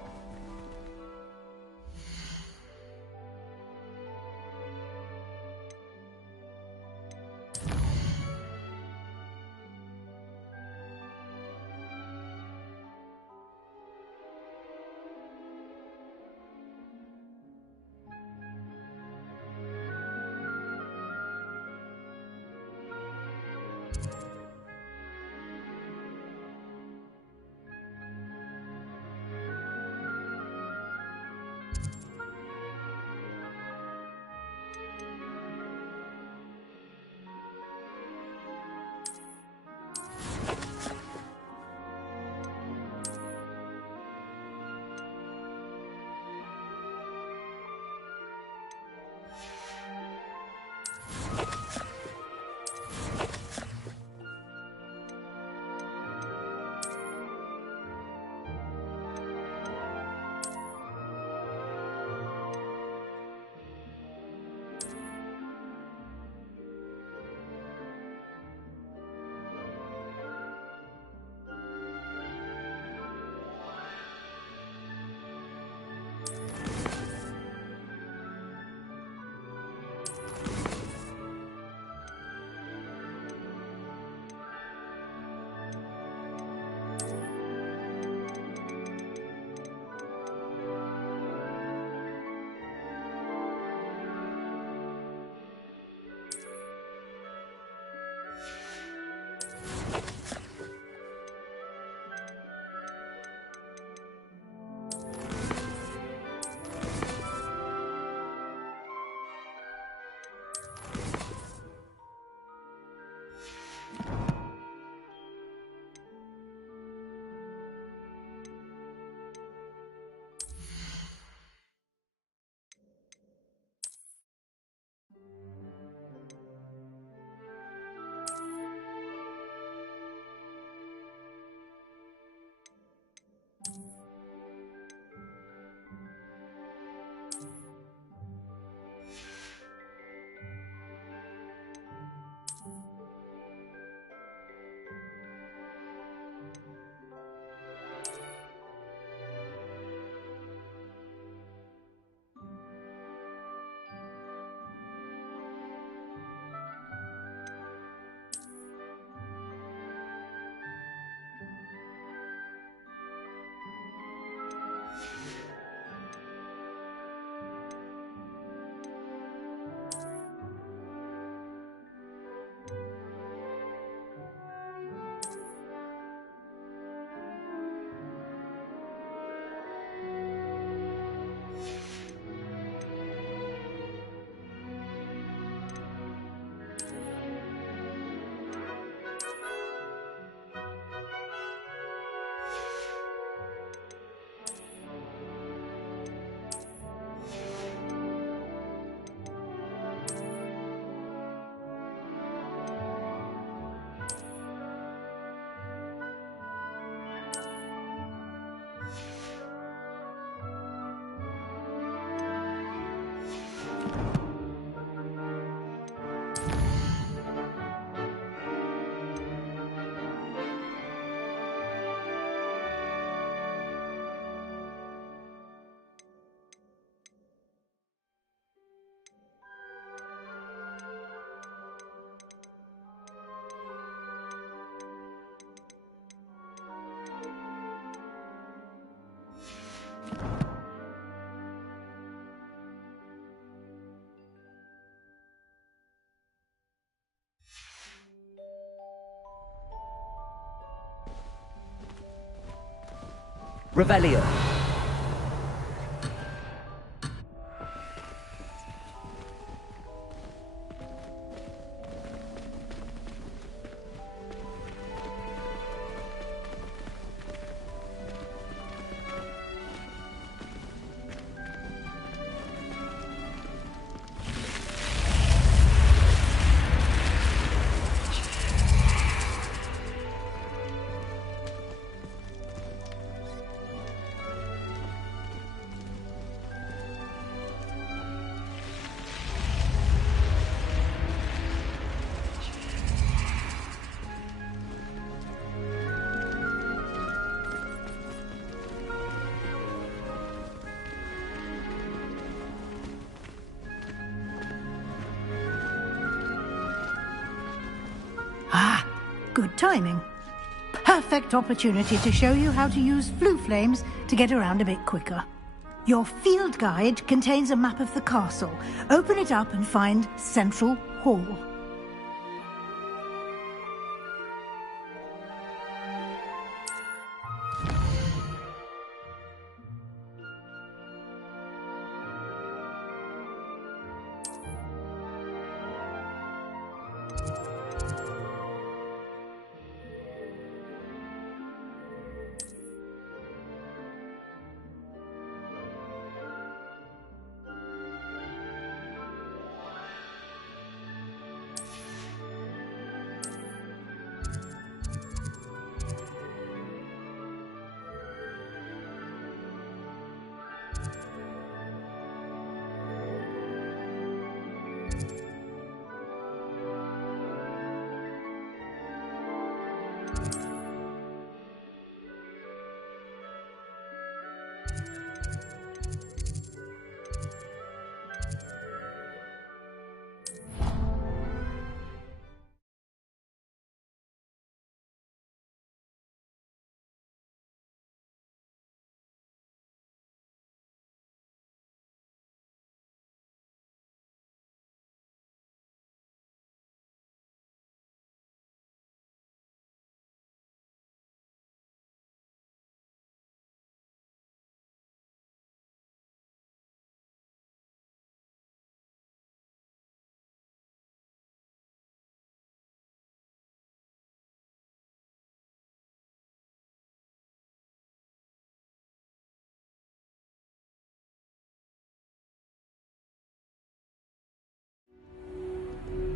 Revelio. Good timing. Perfect opportunity to show you how to use flue flames to get around a bit quicker. Your field guide contains a map of the castle. Open it up and find Central Hall.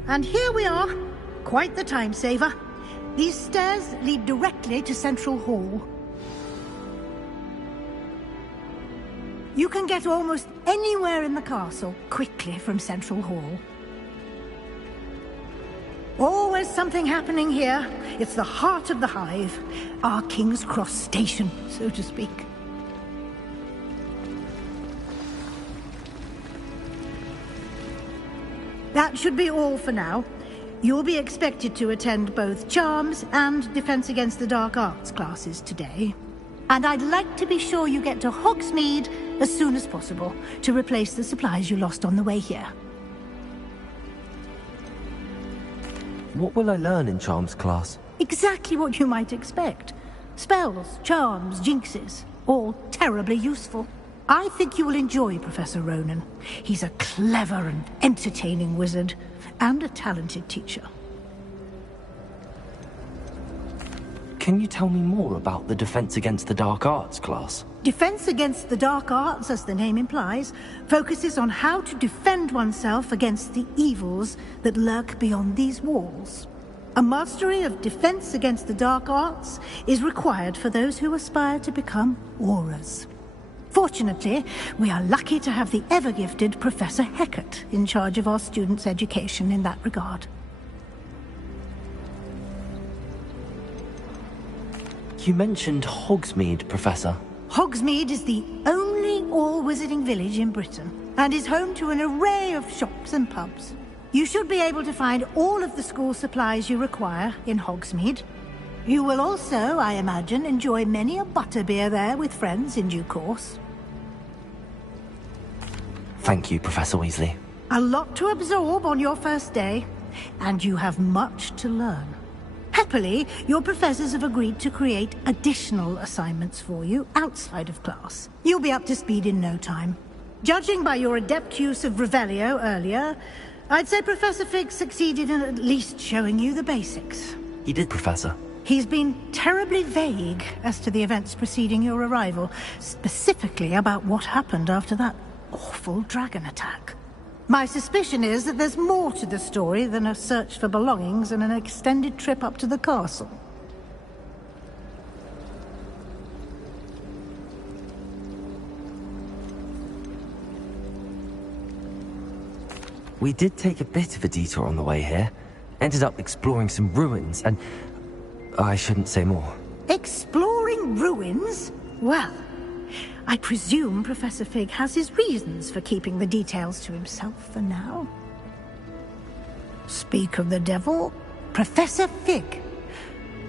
And here we are. Quite the time saver. These stairs lead directly to Central Hall. You can get almost anywhere in the castle quickly from Central Hall. Always something happening here. It's the heart of the hive. Our King's Cross station, so to speak. That should be all for now. You'll be expected to attend both Charms and Defense Against the Dark Arts classes today. And I'd like to be sure you get to Hogsmeade as soon as possible to replace the supplies you lost on the way here. What will I learn in Charms class? Exactly what you might expect. Spells, charms, jinxes, all terribly useful. I think you will enjoy Professor Ronan. He's a clever and entertaining wizard, and a talented teacher. Can you tell me more about the Defense Against the Dark Arts class? Defense Against the Dark Arts, as the name implies, focuses on how to defend oneself against the evils that lurk beyond these walls. A mastery of Defense Against the Dark Arts is required for those who aspire to become Aurors. Fortunately, we are lucky to have the ever-gifted Professor Hecat in charge of our students' education in that regard. You mentioned Hogsmeade, Professor. Hogsmeade is the only all-wizarding village in Britain, and is home to an array of shops and pubs. You should be able to find all of the school supplies you require in Hogsmeade. You will also, I imagine, enjoy many a butterbeer there with friends in due course. Thank you, Professor Weasley. A lot to absorb on your first day, and you have much to learn. Happily, your professors have agreed to create additional assignments for you outside of class. You'll be up to speed in no time. Judging by your adept use of Revelio earlier, I'd say Professor Fig succeeded in at least showing you the basics. He did, Professor. He's been terribly vague as to the events preceding your arrival, specifically about what happened after that awful dragon attack. My suspicion is that there's more to the story than a search for belongings and an extended trip up to the castle. We did take a bit of a detour on the way here. Ended up exploring some ruins and... I shouldn't say more. Exploring ruins? Well, I presume Professor Fig has his reasons for keeping the details to himself for now. Speak of the devil, Professor Fig.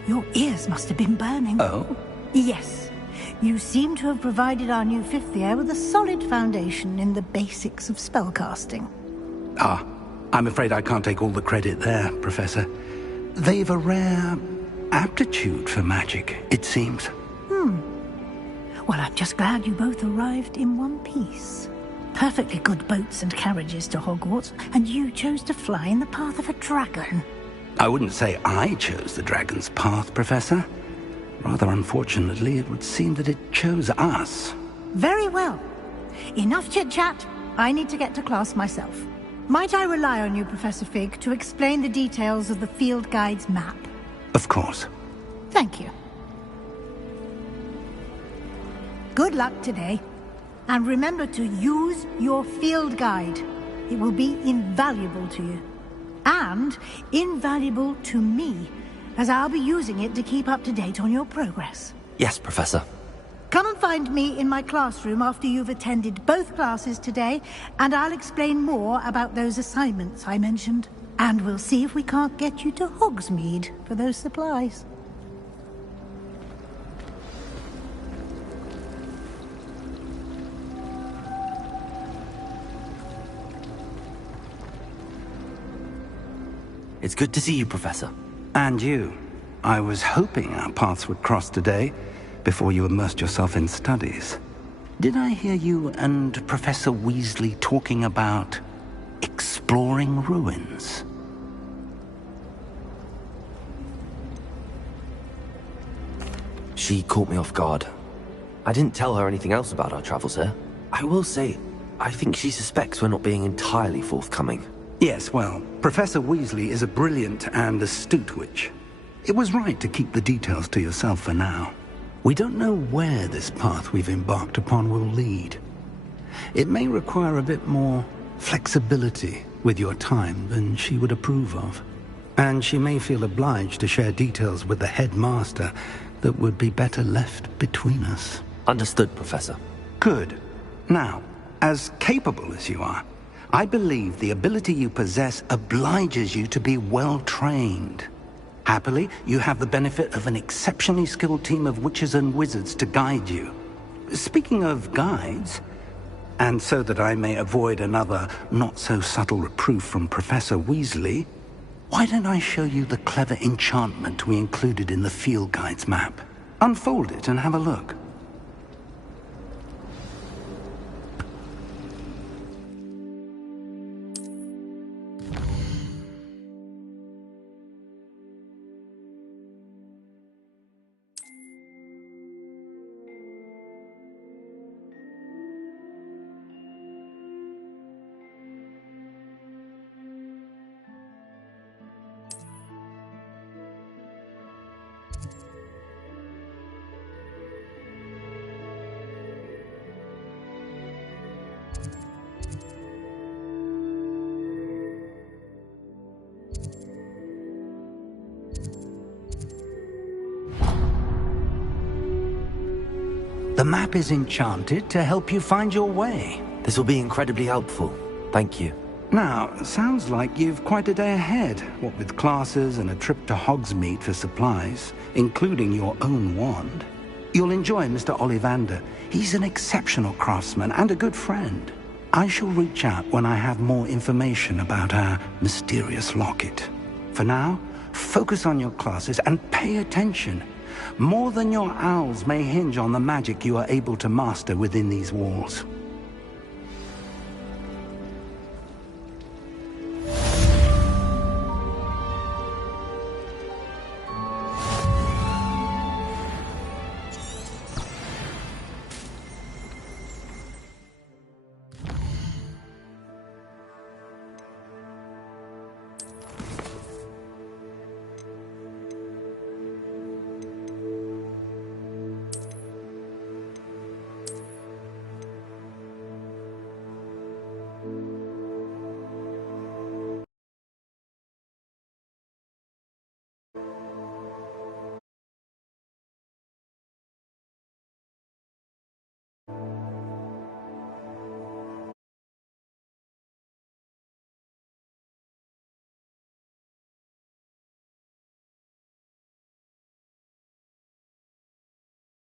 Your ears must have been burning. Oh? Yes. You seem to have provided our new fifth year with a solid foundation in the basics of spellcasting. Ah, I'm afraid I can't take all the credit there, Professor. They've a rare aptitude for magic, it seems. Well, I'm just glad you both arrived in one piece. Perfectly good boats and carriages to Hogwarts, and you chose to fly in the path of a dragon. I wouldn't say I chose the dragon's path, Professor. Rather unfortunately, it would seem that it chose us. Very well. Enough chit-chat. I need to get to class myself. Might I rely on you, Professor Fig, to explain the details of the field guide's map? Of course. Thank you. Good luck today. And remember to use your field guide. It will be invaluable to you. And invaluable to me, as I'll be using it to keep up to date on your progress. Yes, Professor. Come and find me in my classroom after you've attended both classes today, and I'll explain more about those assignments I mentioned. And we'll see if we can't get you to Hogsmeade for those supplies. It's good to see you, Professor. And you. I was hoping our paths would cross today, before you immersed yourself in studies. Did I hear you and Professor Weasley talking about exploring ruins? She caught me off guard. I didn't tell her anything else about our travels here. I will say, I think she suspects we're not being entirely forthcoming. Yes, well, Professor Weasley is a brilliant and astute witch. It was right to keep the details to yourself for now. We don't know where this path we've embarked upon will lead. It may require a bit more flexibility with your time than she would approve of. And she may feel obliged to share details with the headmaster that would be better left between us. Understood, Professor. Good. Now, as capable as you are, I believe the ability you possess obliges you to be well-trained. Happily, you have the benefit of an exceptionally skilled team of witches and wizards to guide you. Speaking of guides, and so that I may avoid another not-so-subtle reproof from Professor Weasley, why don't I show you the clever enchantment we included in the field guide's map? Unfold it and have a look. The map is enchanted to help you find your way. This will be incredibly helpful. Thank you. Now, sounds like you've quite a day ahead, what with classes and a trip to Hogsmeade for supplies, including your own wand. You'll enjoy Mr. Ollivander. He's an exceptional craftsman and a good friend. I shall reach out when I have more information about our mysterious locket. For now, focus on your classes and pay attention. More than your owls may hinge on the magic you are able to master within these walls.